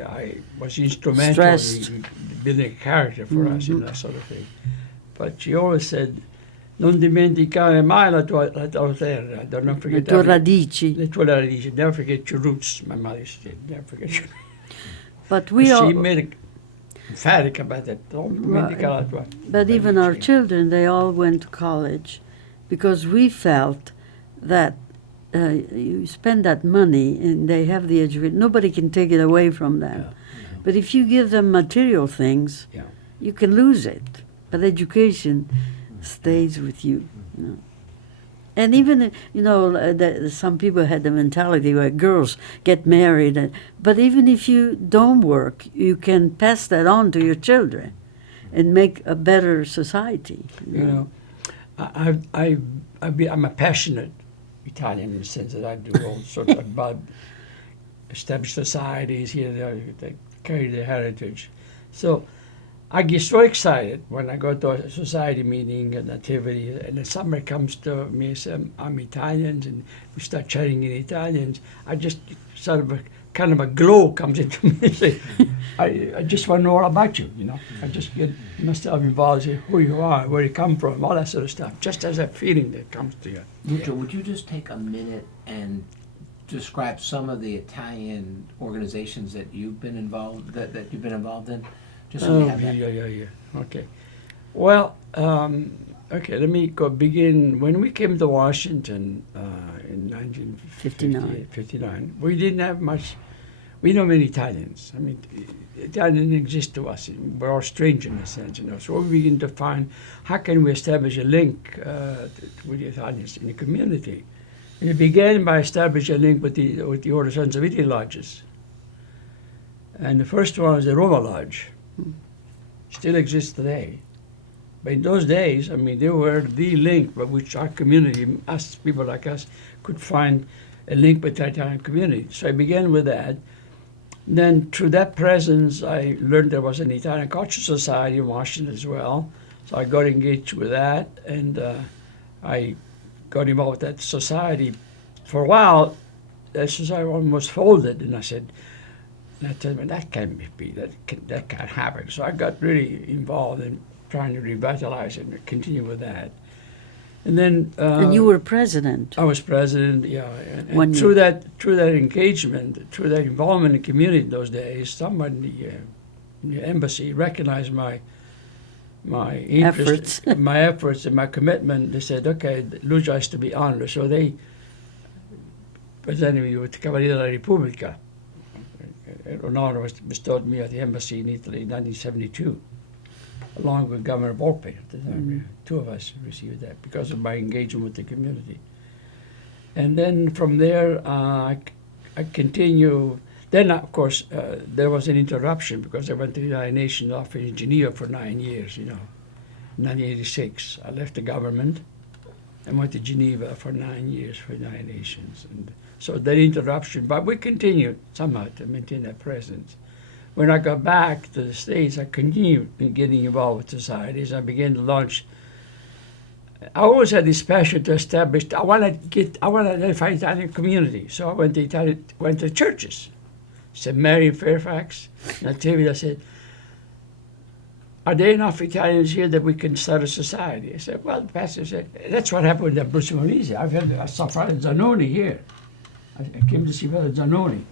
was instrumental in building a character for us and that sort of thing. But she always said, "Non dimenticare mai la tua terra." Don't forget Le tue radici. Le tue radici. Never forget your roots. My mother said, "Never forget your roots." But She made it emphatic about that. Don't dimenticare la tua. But even our children, they all went to college because we felt that you spend that money and they have the education. Nobody can take it away from them. Yeah. But if you give them material things, you can lose it. But education stays with you. And even, some people had the mentality where girls get married. But even if you don't work, you can pass that on to your children and make a better society. I'm a passionate Italian in the sense that I do all sorts of about established societies here that carry their heritage. So I get so excited when I go to a society meeting, a nativity, and then somebody comes to me and says, "I'm Italian," and we start chatting in Italian. I just sort of kind of a glow comes into me and say, I just want to know all about you, I just get myself involved, say who you are, where you come from, all that sort of stuff, just as a feeling that comes to you. Lucio, would you just take a minute and describe some of the Italian organizations that you've been involved in? Just so we have that. Yeah. Okay. Well, let me begin. When we came to Washington in 1959, we didn't have much. We know many Italians. Italian didn't exist to us. We're all strangers in a sense, So we begin to find how can we establish a link with the Italians in the community. And it began by establishing a link with the Order of Sons of Italy lodges. And the first one was the Roma Lodge. Still exists today. But in those days, they were the link by which our community, us, people like us, could find a link with the Italian community. So I began with that. Then through that presence, I learned there was an Italian Culture Society in Washington as well. So I got engaged with that, and I got involved with that society. For a while, that society almost folded, and I said, and I told me, that can't be, that can't happen. So I got really involved in trying to revitalize it and continue with that. And then and you were president. I was president, yeah. And 1 through year. that engagement, through that involvement in the community in those days, someone in the embassy recognized my interest, Efforts. my efforts and my commitment. They said, okay, Lucio has to be honored. So they presented me with the Cavaliere della Repubblica. An honor was bestowed on me at the embassy in Italy in 1972, along with Governor Volpe at the time. Two of us received that because of my engagement with the community. And then from there, I continue. Then, of course, there was an interruption because I went to the United Nations office in Geneva for 9 years, you know. 1986, I left the government and went to Geneva for 9 years for the United Nations. And so that interruption, but we continued somehow to maintain that presence. When I got back to the States, I continued in getting involved with societies. I began to launch. I always had this passion to establish. I want to identify Italian community. So I went to churches. St. Mary in Fairfax, Nativity. I said, are there enough Italians here that we can start a society? I said, well, the pastor said, that's what happened with Bruce Molise. I saw Father Zanoni here. I came to see Father Zanoni.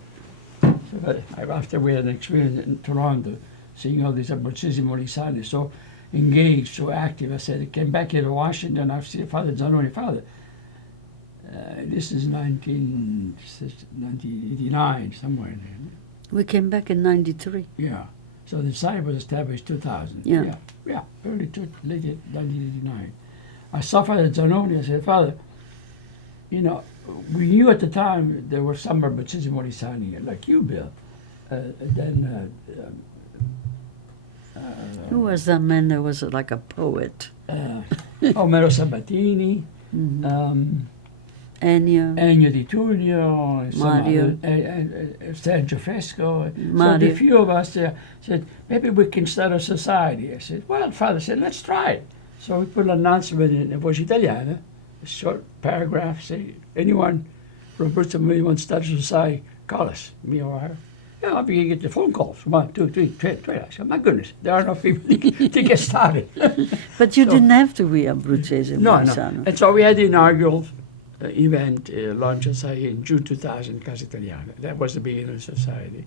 So after we had an experience in Toronto, seeing all these Abruzzesi Molisani so engaged, so active, I said, I came back here to Washington. I've seen Father Zanoni. Father, this is 1989, somewhere in there. We came back in 93. Yeah. So the society was established 2000. Yeah. Yeah. Late 1989. I saw Father Zanoni. I said, Father, you know, we knew at the time there were some Abruzzesi Molisani, like you, Bill. Who was that man that was like a poet? Omero Sabatini, Ennio. Ennio Di Tullio, Mario. Sergio Fesco. Mario. So the few of us said, maybe we can start a society. I said, well, Father said, let's try it. So we put an announcement in the Voce Italiana, a short paragraph, say, anyone from Bristol wants to start a society, call us, me or her. Yeah, I began to get the phone calls. 1, 2, 3, 20. I said, my goodness, there are enough people to get started. But you didn't have to be Abruzzese No. Molisano. And so we had the inaugural event, launch society in June 2000, Casa Italiana. That was the beginning of the society.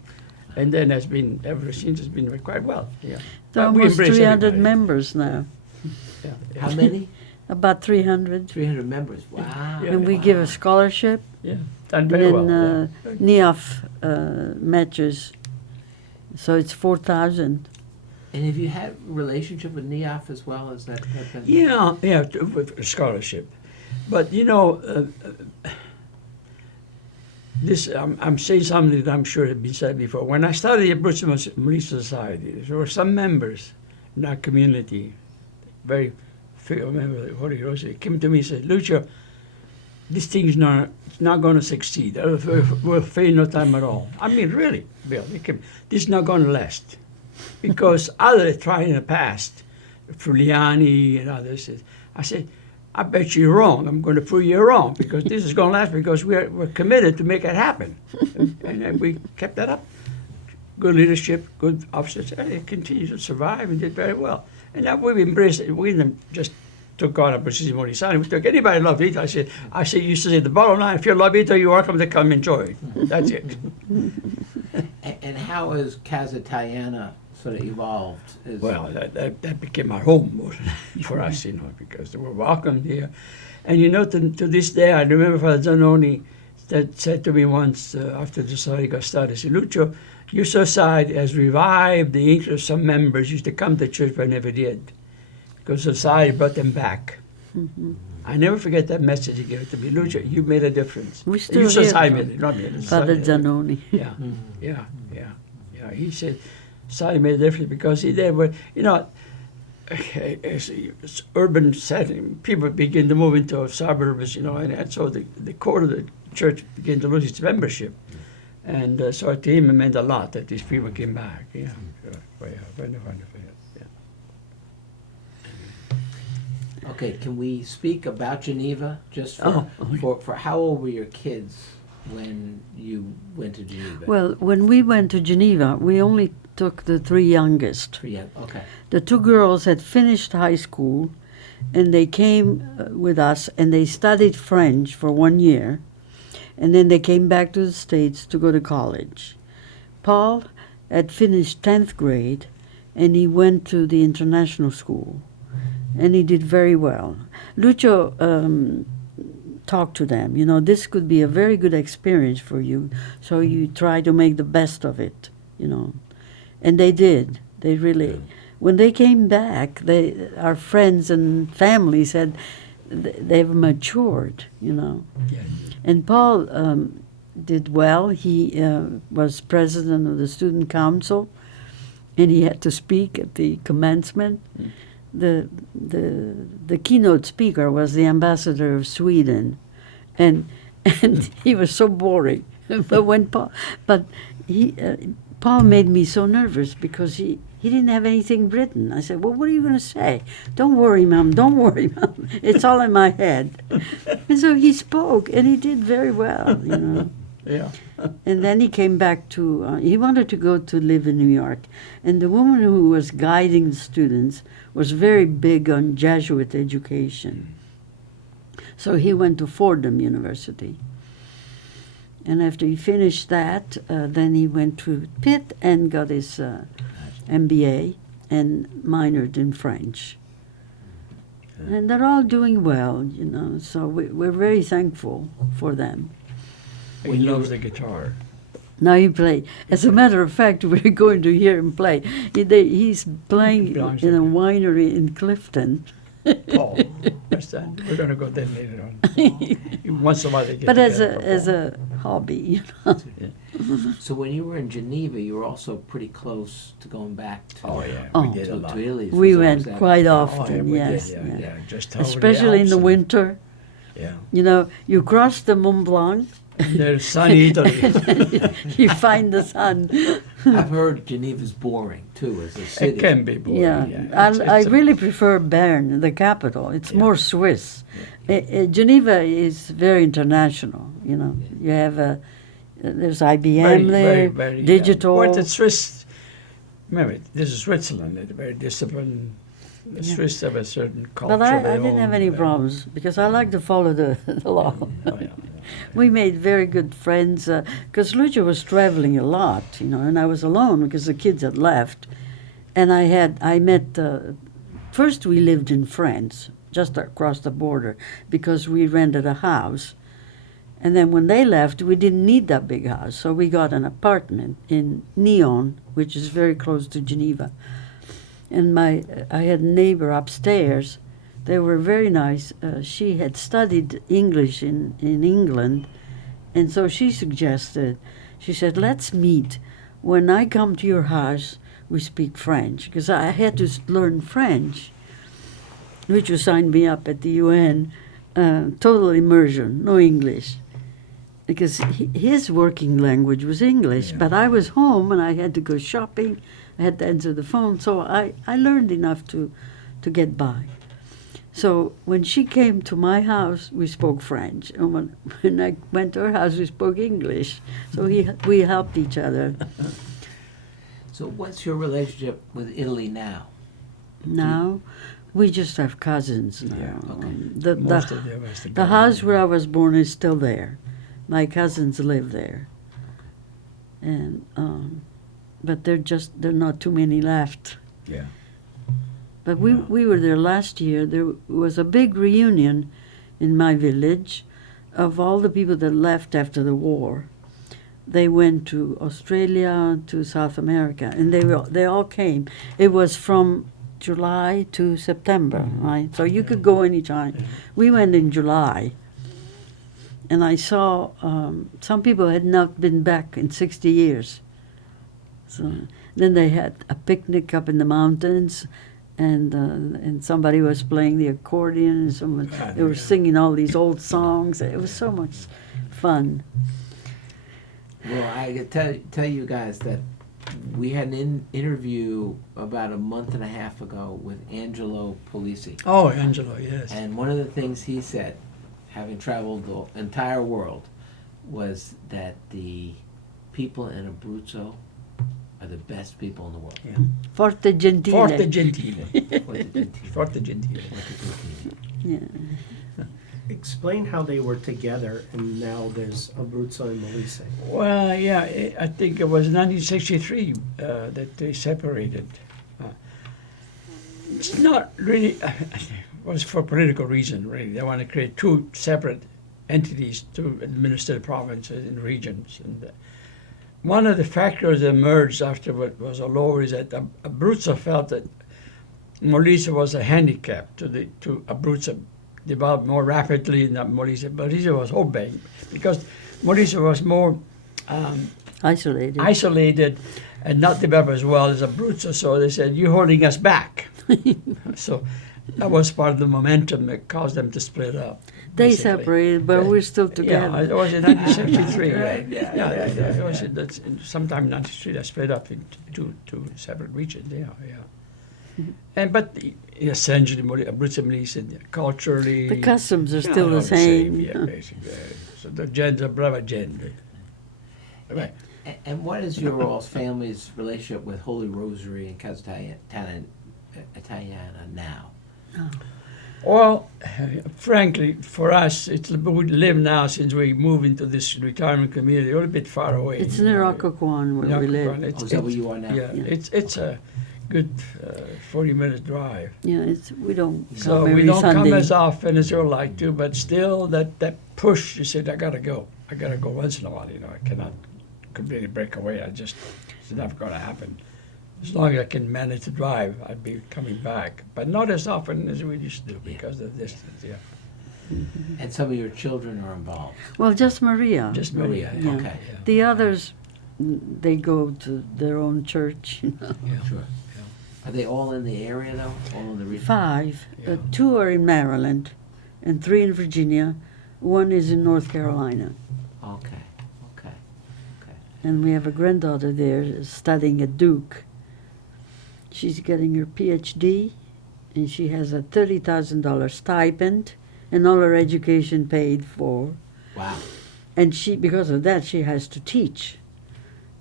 And then has been, ever since, it's been quite well. Yeah. There are But we almost embrace 300 everybody. members now. Yeah. How many? About 300. 300 members. Wow. Yeah. And we give a scholarship. Yeah, done And very then well. NIAF matches. So it's 4,000. And have you had relationship with NIAF as well? Has that been? Yeah, with scholarship. But you know, this I'm saying something that I'm sure had been said before. When I started the Abruzzo Molise Society, there were some members in our community, very few members of the Holy Rosary, came to me and said, Lucio, this thing is not going to succeed. We'll fail no time at all. I mean, really, Bill, this is not going to last. Because others tried in the past, Fruliani and others. I said, I bet you're wrong. I'm going to prove you're wrong because this is going to last because we're committed to make it happen. and we kept that up. Good leadership, good officers, and it continued to survive and did very well. And that we've embraced it. We didn't just took on a Abruzzesi Molisani. We took anybody who loved Italy. I used to say, the bottom line, if you love Italy, you're welcome to come enjoy it. That's it. And how has Casa Italiana sort of evolved? Well, that became our home for us, you know, because we were welcomed here. And you know, to this day, I remember Father Zanoni that said to me once after the society got started, he said, Lucio, your society has revived the interest of some members used to come to church but never did, because society brought them back. Mm-hmm. I never forget that message he gave to me. Lucio, you made a difference. We still Your hear society from made it, not me. the Father society. Zanoni. Yeah. He said, society made a difference because they were, you know, it's urban setting. People begin to move into suburbs, you know, and so the core of the church began to lose its membership. And so to him it meant a lot that these people came back. Yeah, sure. Very wonderful. Yeah. Okay, can we speak about Geneva just for how old were your kids when you went to Geneva? Well, when we went to Geneva, we only took the three youngest. Yeah, okay. The two girls had finished high school, and they came with us, and they studied French for 1 year, and then they came back to the States to go to college. Paul had finished 10th grade, and he went to the international school, and he did very well. Lucio talked to them, you know, this could be a very good experience for you, so you try to make the best of it, you know. And they did. They really, when they came back, our friends and family said they've matured, you know. Yeah. And Paul did well. He was president of the student council, and he had to speak at the commencement. The keynote speaker was the ambassador of Sweden, and he was so boring. But Paul made me so nervous because he didn't have anything written. I said, well, what are you going to say? Don't worry, Mom. Don't worry, Mom. It's all in my head. And so he spoke, and he did very well, you know. Yeah. And then he came back to, he wanted to go to live in New York. And the woman who was guiding the students was very big on Jesuit education. So he went to Fordham University. And after he finished that, then he went to Pitt and got his MBA and minored in French. And they're all doing well, you know, so we're very thankful for them. He loves the guitar. Now he plays. As a matter of fact, we're going to hear him play. He's playing in a winery in Clifton. Oh, understand. We're going to go there later on. Once in a while they get But together as a hobby, you know. So when you were in Geneva, you were also pretty close to going back to, Oh, yeah. Oh. We did a lot. to Italy. We So went was that- quite Oh, often, we yes. did, Yeah. yeah. Just over Especially in Alps the and- winter. Yeah. You know, you cross the Mont Blanc, There's sunny Italy. you find the sun. I've heard Geneva's boring too as a city. It can be boring. Yeah, I really prefer Bern, the capital. It's more Swiss. Geneva is very international. You know, you have there's IBM there, digital. Well, the Swiss, remember, this is Switzerland. It's very disciplined. The Swiss have a certain culture. But I of their didn't have own, any problems because I like to follow the law. Oh, yeah. We made very good friends because Lucio was traveling a lot, you know, and I was alone because the kids had left. And I met, first we lived in France, just across the border, because we rented a house. And then when they left, we didn't need that big house, so we got an apartment in Nyon, which is very close to Geneva. And I had a neighbor upstairs. They were very nice. She had studied English in England, and so she suggested, she said, let's meet. When I come to your house, we speak French, because I had to learn French. Lucio signed me up at the UN, total immersion, no English. Because his working language was English, but I was home and I had to go shopping, I had to answer the phone, so I learned enough to get by. So when she came to my house, we spoke French. And when I went to her house, we spoke English. So we helped each other. So what's your relationship with Italy now? Now, we just have cousins now. Yeah, okay. Most of them is The house where I was born is still there. My cousins live there. And but they're not too many left. Yeah. But we were there last year. There was a big reunion in my village of all the people that left after the war. They went to Australia, to South America, and they all came. It was from July to September, right? So you could go anytime. We went in July, and I saw some people had not been back in 60 years. So then they had a picnic up in the mountains, and somebody was playing the accordion, and they were singing all these old songs. It was so much fun. Well, I could tell you guys that we had an interview about a month and a half ago with Angelo Polisi. Oh, Angelo, yes. And one of the things he said, having traveled the entire world, was that the people in Abruzzo are the best people in the world. Yeah. Forte Gentile. Forte Gentile. Forte Gentile. Forte Gentile. Forte Gentile. Yeah. Explain how they were together and now there's Abruzzo and Molise. Well, yeah, I think it was 1963 that they separated. It's not really, it was for political reason, really. They want to create two separate entities to administer the provinces and regions. And one of the factors that emerged after what was all over is that Abruzzo felt that Molise was a handicap to Abruzzo developed more rapidly than Molise. Molise was hoping because Molise was more isolated and not developed as well as Abruzzo. So they said, "You're holding us back." So that was part of the momentum that caused them to split up. They basically. separated, but we're still together. Yeah, it was in 1963. Right, yeah. It was sometime in 1963 they split up into two separate regions. Yeah. And but essentially, Abruzzo, Molise, culturally, The customs are still the same. same. Yeah, basically. So the gens are brava gente. Right. And what is your all's family's relationship with Holy Rosary and Casa Italiana now? Well, frankly, for us, we live now since we moved into this retirement community. We're a bit far away. It's near Occoquan where we live. Is that where you are now? Yeah, Yeah. it's a good 40-minute drive. Yeah, we don't come So every we don't Sunday. come as often as you'd like to, but still that push, you said, I gotta go once in a while, I cannot completely break away. It's not gonna happen. As long as I can manage to drive, I'd be coming back, but not as often as we used to because of the distance, yeah. And some of your children are involved. Well, just Maria. Just Maria, Yeah. Okay. Yeah. The others, they go to their own church. Yeah. Sure. Are they all in the area though? All in the region? 5. Yeah. 2 are in Maryland and 3 in Virginia. 1 is in North Carolina. Okay. And we have a granddaughter there studying at Duke. She's getting her PhD, and she has a $30,000 stipend and all her education paid for. Wow. And because of that, she has to teach.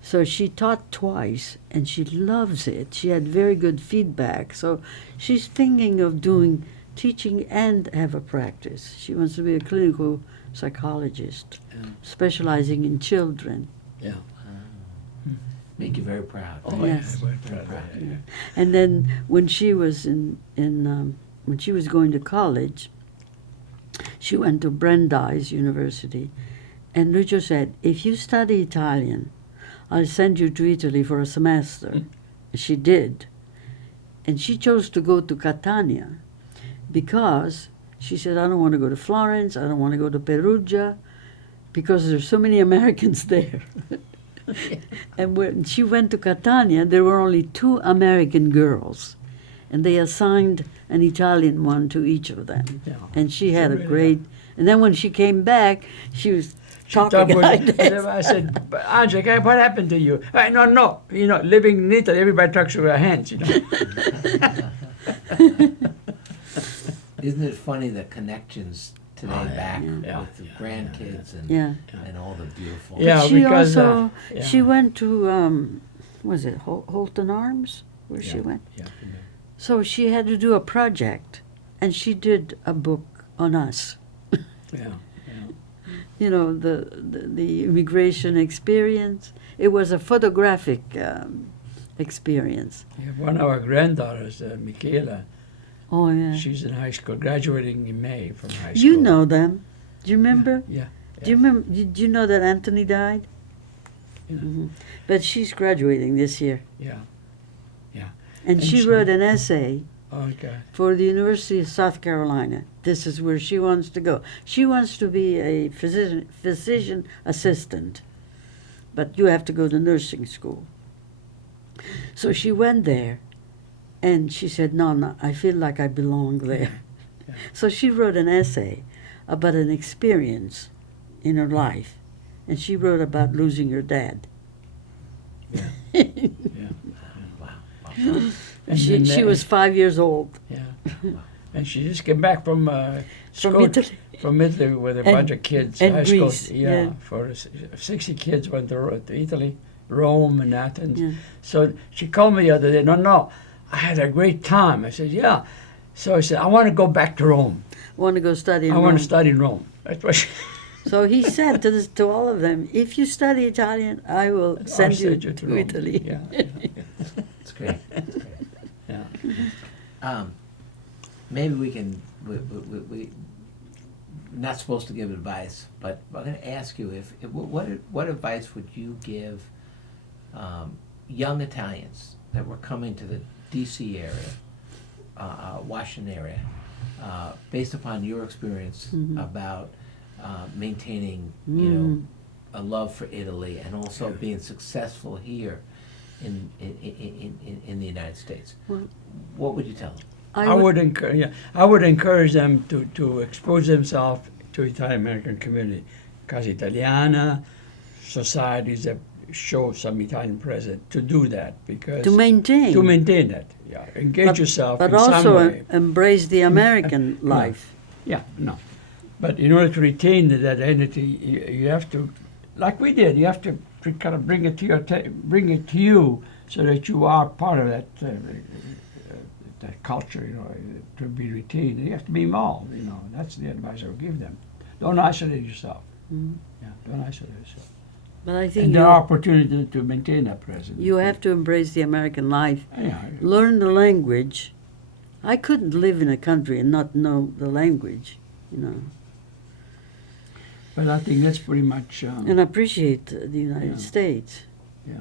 So she taught twice, and she loves it. She had very good feedback. So she's thinking of doing teaching and have a practice. She wants to be a clinical psychologist, Yeah. specializing in children. Yeah. Make you very proud. Oh, Yes. yeah. Very proud. Yeah. And then when she was when she was going to college, she went to Brandeis University, and Lucio said, "If you study Italian, I'll send you to Italy for a semester." She did, and she chose to go to Catania because she said, "I don't want to go to Florence. I don't want to go to Perugia, because there's so many Americans there." And when she went to Catania, there were only 2 American girls, and they assigned an Italian one to each of them. Yeah. And she had a really great. And then when she came back, she was talking like this. I said, Andrea, what happened to you? No. Living in Italy, everybody talks with their hands, Isn't it funny the connections today back yeah. with the grandkids and Yeah. and all the beautiful. Yeah. She because, also yeah. she went to was it Holton Arms where she went? Yeah. So she had to do a project, and she did a book on us. Yeah. The immigration experience. It was a photographic experience. Yeah. One of our granddaughters, Michaela, Oh yeah. she's in high school, graduating in May from high school. You know them. Do you remember? Yeah. Do you remember? Did you know that Anthony died? Yeah. But she's graduating this year, Yeah. and And she she- wrote an essay Okay. for the University of South Carolina. This is where she wants to go. She wants to be a physician assistant, but you have to go to nursing school. So she went there, and she said, no, I feel like I belong there. So she wrote an essay about an experience in her life, and she wrote about losing her dad. Yeah. Wow. And She then, was 5 years old. Yeah. And she just came back from school, Italy. From Italy with a And- bunch of kids. and high Greece, school. yeah. For 60 kids went to Italy, Rome, and Athens. Yeah. So she called me the other day. No, I had a great time. I said, yeah. So I said, I want to go back to Rome. Want to go study in I want Rome. to study in Rome. That's what she. So he said to all of them, if you study Italian, I will send you send you to Rome. Italy. Yeah. It's great. It's great. Yeah. Maybe we can, we not supposed to give advice, but I'm going to ask you what advice would you give young Italians that were coming to the D.C. area, Washington area, based upon your experience about maintaining, you know, a love for Italy and also being successful here in the United States? Well, What would you tell them? I would encourage them to expose themselves to Italian American community, Casa Italiana, societies that show some Italian presence, to do that, because to maintain. that. Yeah, engage yourself But in some also way. embrace the American life. Yeah, no. But in order to retain that identity, you have to, like we did, you have to kind of bring it to you, so that you are part of that that culture, you know, to be retained. You have to be involved, you know. That's the advice I would give them. Don't isolate yourself. Yeah, don't isolate yourself. But I think And there are opportunities to maintain that presence. you have to embrace the American life. Yeah, Learn the language. I couldn't live in a country and not know the language, you know, but I think that's pretty much. and appreciate the United Yeah. States. Yeah.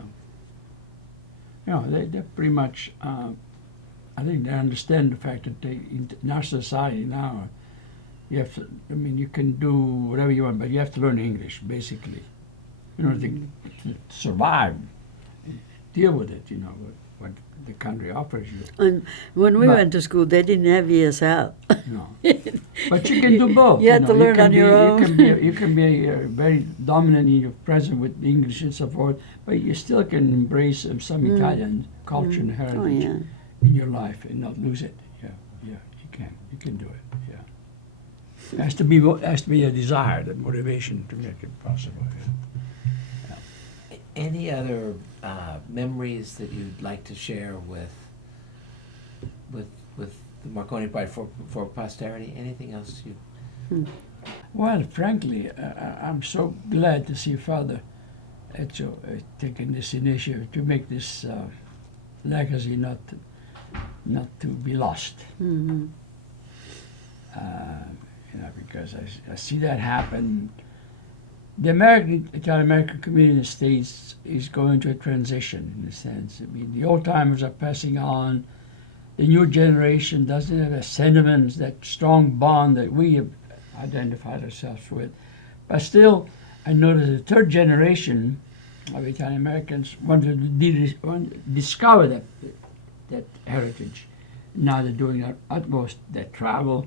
You know, they're pretty much, I think they understand the fact that in our society now, you have to, I mean, you can do whatever you want, but you have to learn English, basically, in order to survive, deal with it, you know, what the country offers you. And when we But- went to school, they didn't have ESL. No. But you can do both. You had to know. learn can on your own. You can be very dominant in your presence with English and so forth, but you still can embrace some Italian culture and heritage Oh, yeah. in your life and not lose it. Yeah, you can. You can do it. Yeah. Has to be a desire, the motivation to make it possible. Yeah. Any other memories that you'd like to share with the Marconi Project for posterity? Anything else you? Well, frankly, I'm so glad to see Father Ezio taking this initiative to make this legacy not to be lost. Mm-hmm. You know, because I see that happen. The Italian American community in the States is going through a transition in a sense. I mean, the old timers are passing on. The new generation doesn't have the sentiments, that strong bond that we have identified ourselves with. But still, I noticed the third generation of Italian Americans wanted to discover that heritage. Now they're doing their utmost, that travel,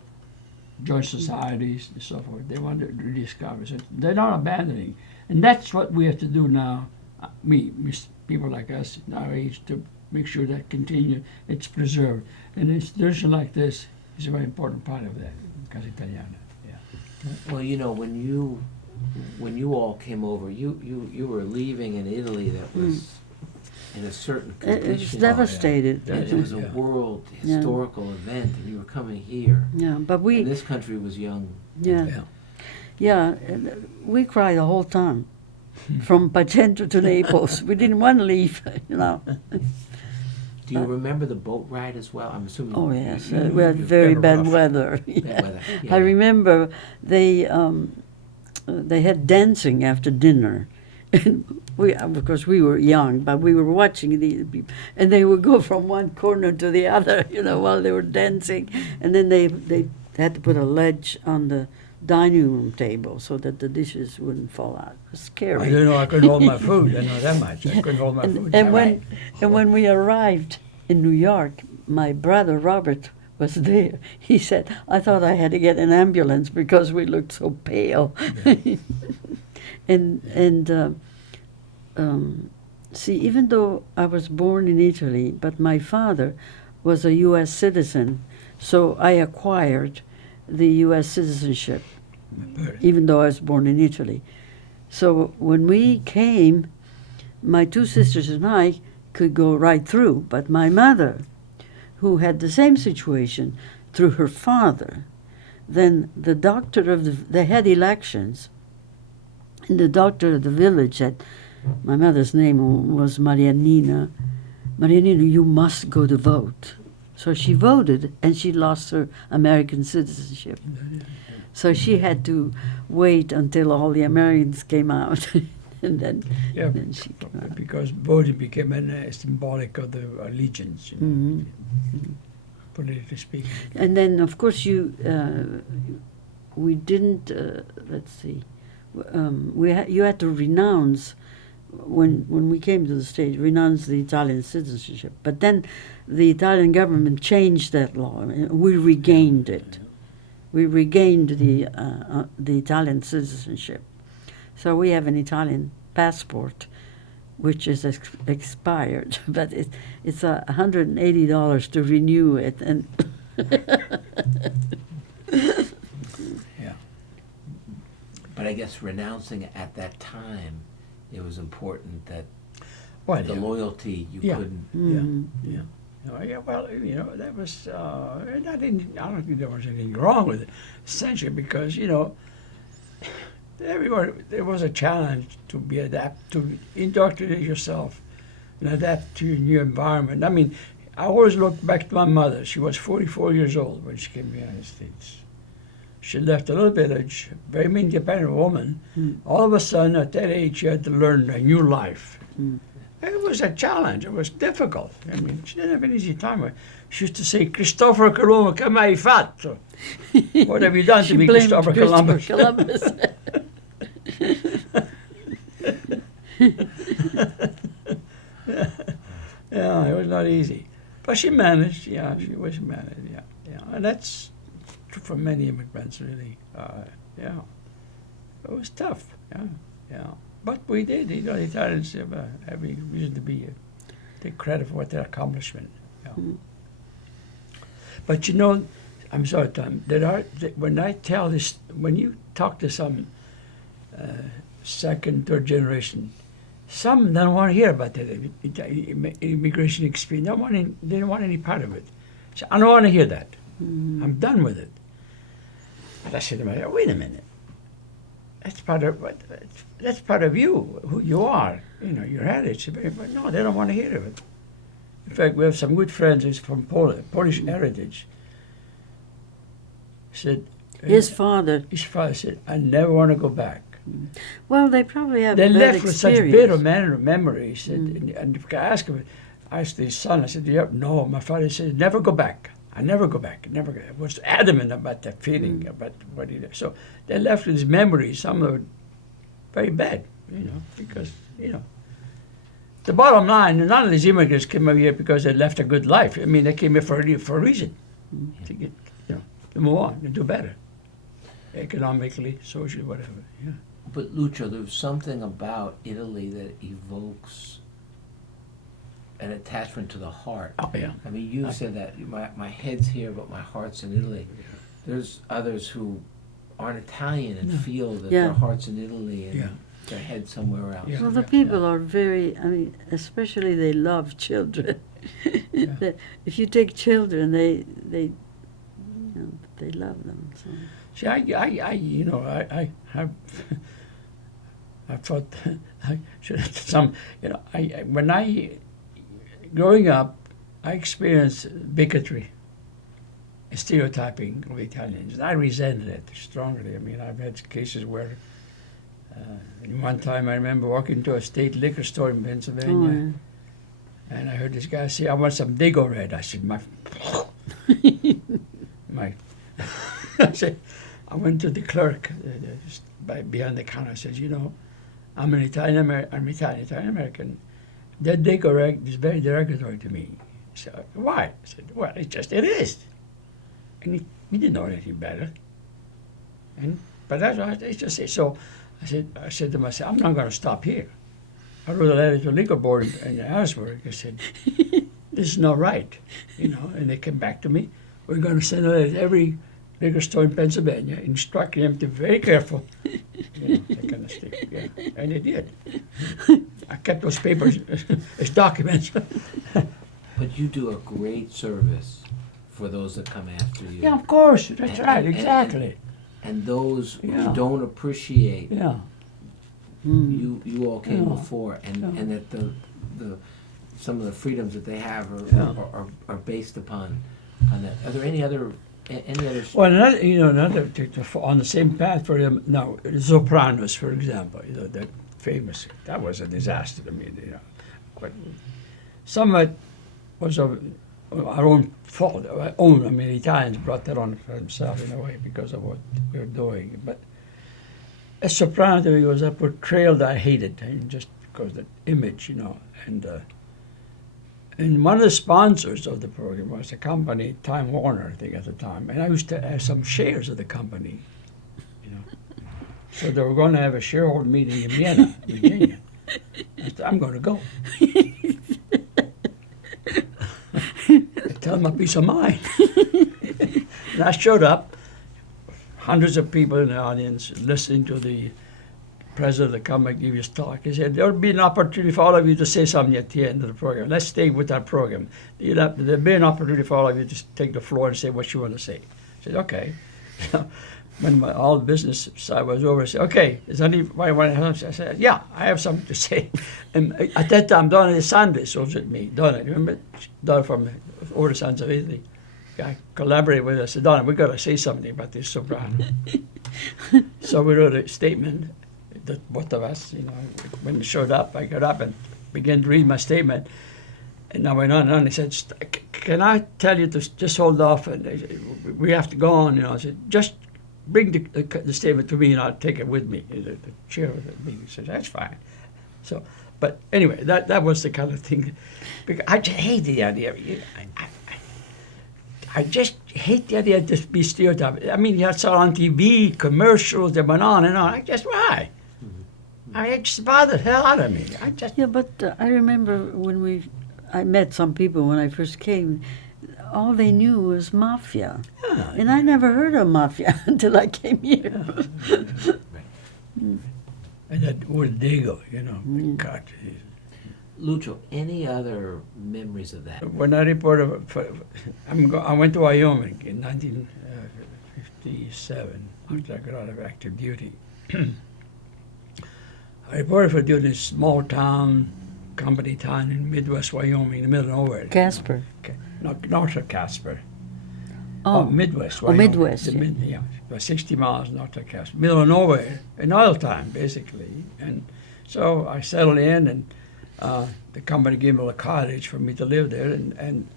join societies, and so forth. They want to rediscover. So they're not abandoning. And that's what we have to do now, people like us in our age, to make sure that it's preserved. And an institution like this is a very important part of that, Casa Italiana. Yeah. Well, you know, when you all came over, you were leaving an Italy that was in a certain condition. It's devastated. Oh, yeah. It was a Yeah. world historical event, and you were coming here. Yeah, but And we, this country was young. yeah, and we cried the whole time, from Pacento to Naples. We didn't want to leave, you know. Do you remember the boat ride as well? I'm assuming. Oh yes, you- we had you- very very bad rough. weather. bad Yeah. weather. I remember they had dancing after dinner, and we, of course, we were young, but we were watching these people, and they would go from one corner to the other, you know, while they were dancing, and then they had to put a ledge on the dining room table so that the dishes wouldn't fall out. It was I scary. didn't know I couldn't hold my food. I know that much. I couldn't hold my food. And when we arrived in New York, my brother Robert was there. He said, "I thought I had to get an ambulance because we looked so pale." And see, even though I was born in Italy, but my father was a U.S. citizen, so I acquired the U.S. citizenship, even though I was born in Italy. So when we came, my two sisters and I could go right through, but my mother, who had the same situation through her father, then the doctor of they had elections, and the doctor of the village said, my mother's name was Marianina, you must go to vote. So she voted, and she lost her American citizenship. So she had to wait until all the Americans came out, and then she came out. Because voting became symbolic of the allegiance, you know, politically speaking. And then, of course, we didn't. Let's see. You had to renounce when we came to the States, renounce the Italian citizenship. But then the Italian government changed that law. We regained it. We regained the Italian citizenship. So we have an Italian passport, which is expired, but it's $180 to renew it, and Yeah. But I guess renouncing it at that time, it was important that Well, the loyalty you Yeah. couldn't. Yeah. Well, you know, that was, and I don't think there was anything wrong with it, essentially because, you know, everywhere there was a challenge to indoctrinate yourself and adapt to your new environment. I mean, I always look back to my mother. She was 44 years old when she came to the United States. She left a little village, very independent woman. All of a sudden, at that age, she had to learn a new life. It was a challenge. It was difficult. I mean, she didn't have an easy time. She used to say, Cristoforo Colombo, che mai fatto? What have you done to me, Christopher Columbus? Yeah, it was not easy. But she managed, she was managed, And that's true for many immigrants, really. It was tough, yeah. But we did, you know, the Italians have every reason to take credit for their accomplishment. But you know, I'm sorry, Tom, when I tell this, when you talk to some second, third generation, some don't want to hear about that immigration experience. They don't want any part of it. So I don't want to hear that. I'm done with it. And I said to myself, wait a minute. That's part of you, who you are, you know, your heritage. But no, they don't want to hear of it. In fact, we have some good friends who's from Polish heritage. Said his father said, I never want to go back. Well, they probably have They bad left with such experience. bitter memories. And if I asked him, I asked his son, I said, no, my father said, never go back. I never go back. Never go. I was adamant about that feeling, about what he did. So they left with these memories. Some of them very bad, you know, because, you know. The bottom line, none of these immigrants came over here because they left a good life. I mean, they came here for a reason, to get, you know, to move on and do better, economically, socially, whatever. Yeah. But Lucio, there's something about Italy that evokes an attachment to the heart. Oh yeah. I mean, you said that my head's here, but my heart's in Italy. There's others who aren't Italian and feel that their heart's in Italy and their head's somewhere else. Yeah. Well, the people are very, I mean, especially they love children. If you take children, they love them. So. See, I thought I should have some, you know, growing up, I experienced bigotry, stereotyping of Italians, and I resented it strongly. I mean, I've had cases where, one time I remember walking into a state liquor store in Pennsylvania, and I heard this guy say, I want some Dago Red. I said, I went to the clerk behind the counter. I said, you know, I'm Italian American. That Dago Red is very derogatory to me. He said, why? I said, well, it is. And he didn't know anything better. But that's what they just say. So I said to myself, I'm not going to stop here. I wrote a letter to the liquor board in Harrisburg. I said, this is not right, you know. And they came back to me. We're going to send a letter to every liquor store in Pennsylvania, instructing them to be very careful, you know, that kind of stuff. Yeah. And they did. I kept those papers as documents. But you do a great service for those that come after you. Yeah, of course. That's right. Exactly. And those Yeah. who don't appreciate Yeah. you all came Yeah. before, and that the some of the freedoms that they have Yeah. are based upon on that. Are there any other Well, another on the same path for them now. The Sopranos, for example, you know, that famous. That was a disaster to me. You know, but some of it was of our own fault. Our own. I mean, the Italians brought that on for themselves in a way because of what we were doing. But a Soprano to me was a portrayal that I hated, and just because the image, you know, and one of the sponsors of the program was a company, Time Warner, I think at the time, and I used to have some shares of the company, you know. So they were going to have a shareholder meeting in Vienna, Virginia. I said, I'm going to go. Tell them a piece of mind. And I showed up, hundreds of people in the audience listening to the president of the company give his talk. He said, there'll be an opportunity for all of you to say something at the end of the program. Let's stay with that program. There'll be an opportunity for all of you to take the floor and say what you want to say. I said, okay. When all the business side was over, I said, okay, is anybody want to say? I said, yeah, I have something to say. And at that time, Donna DeSantis was with me. Donna, remember? Donna from Over the Sons of Italy. I collaborated with her. I said, Donna, we got to say something about this soprano. So we wrote a statement, that both of us, you know, when we showed up, I got up and began to read my statement. And I went on and on. He said, can I tell you to just hold off? And we have to go on. You know, I said, just bring the statement to me and I'll take it with me. The chair of the meeting said, that's fine. So, but anyway, that was the kind of thing. Because I just hate the idea. I just hate the idea of just be stereotyped. I mean, you saw on TV, commercials that went on and on. Why? I mean, it just bothered the hell out of me. Yeah, but I remember when I met some people when I first came, all they knew was mafia. Yeah. And I never heard of mafia until I came here. And that word Dago, you know, God. Lucio, any other memories of that? When I reported, I went to Wyoming in 1957 after I got out of active duty. I reported for duty in a small town, company town in Midwest Wyoming, in the middle of nowhere. Casper. No, north of Casper. Oh, Midwest oh, Wyoming. Midwest, The yeah. about 60 miles north of Casper. Middle of nowhere, in oil time, basically. And so I settled in, and the company gave me a cottage for me to live there, and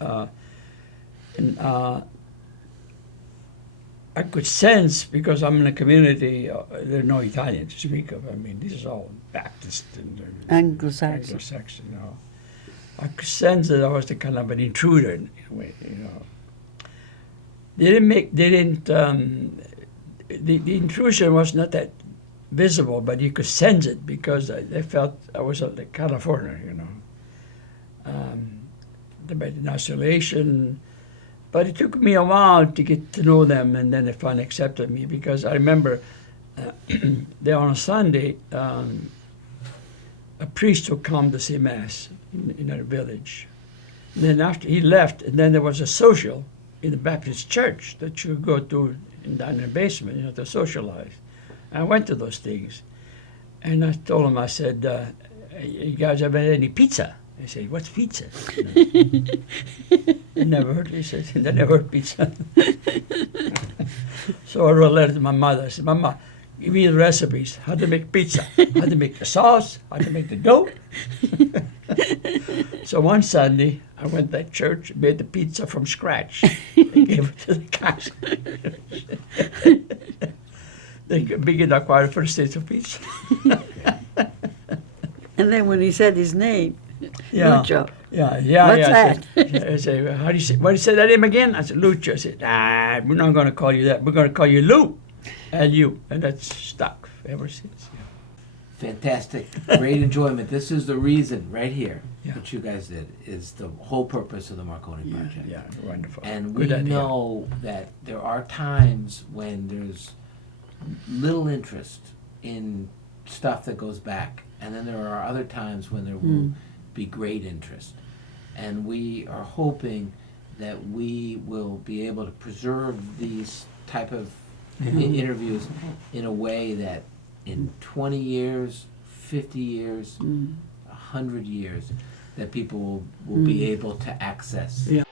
I could sense, because I'm in a community, there are no Italians to speak of. I mean, this is all Baptist and Anglo-Saxon. Anglo-Saxon, you know. I could sense that I was the kind of an intruder in a way, you know. The intrusion was not that visible, but you could sense it because they felt I was a Californian, you know. The isolation, but it took me a while to get to know them, and then they finally accepted me, because I remember there on a Sunday, a priest would come to say Mass in our village. And then after he left, and then there was a social in the Baptist church that you go to down in the basement, you know, to socialize. I went to those things, and I told him, I said, you guys ever had any pizza? They said, what's pizza? They never heard. He said, they never heard pizza. So I wrote a letter to my mother. I said, Mama, give me the recipes, how to make pizza, how to make the sauce, how to make the dough. So one Sunday, I went to that church and made the pizza from scratch. And gave it to the guys. They began to acquire for the state of pizza. And then when he said his name, Lucio. Yeah. What's that? I said, how do you say? What do you say that name again? I said, Lucio. I said, we're not going to call you that. We're going to call you Lou. and that's stuck ever since. Fantastic, great enjoyment. This is the reason right here, Yeah. what you guys did, is the whole purpose of the Marconi Yeah, Project. yeah, wonderful. And we Good idea. know that there are times when there's little interest in stuff that goes back, and then there are other times when there will be great interest. And we are hoping that we will be able to preserve these type of interviews in a way that in 20 years, 50 years, 100 years, that people will be able to access. Yeah.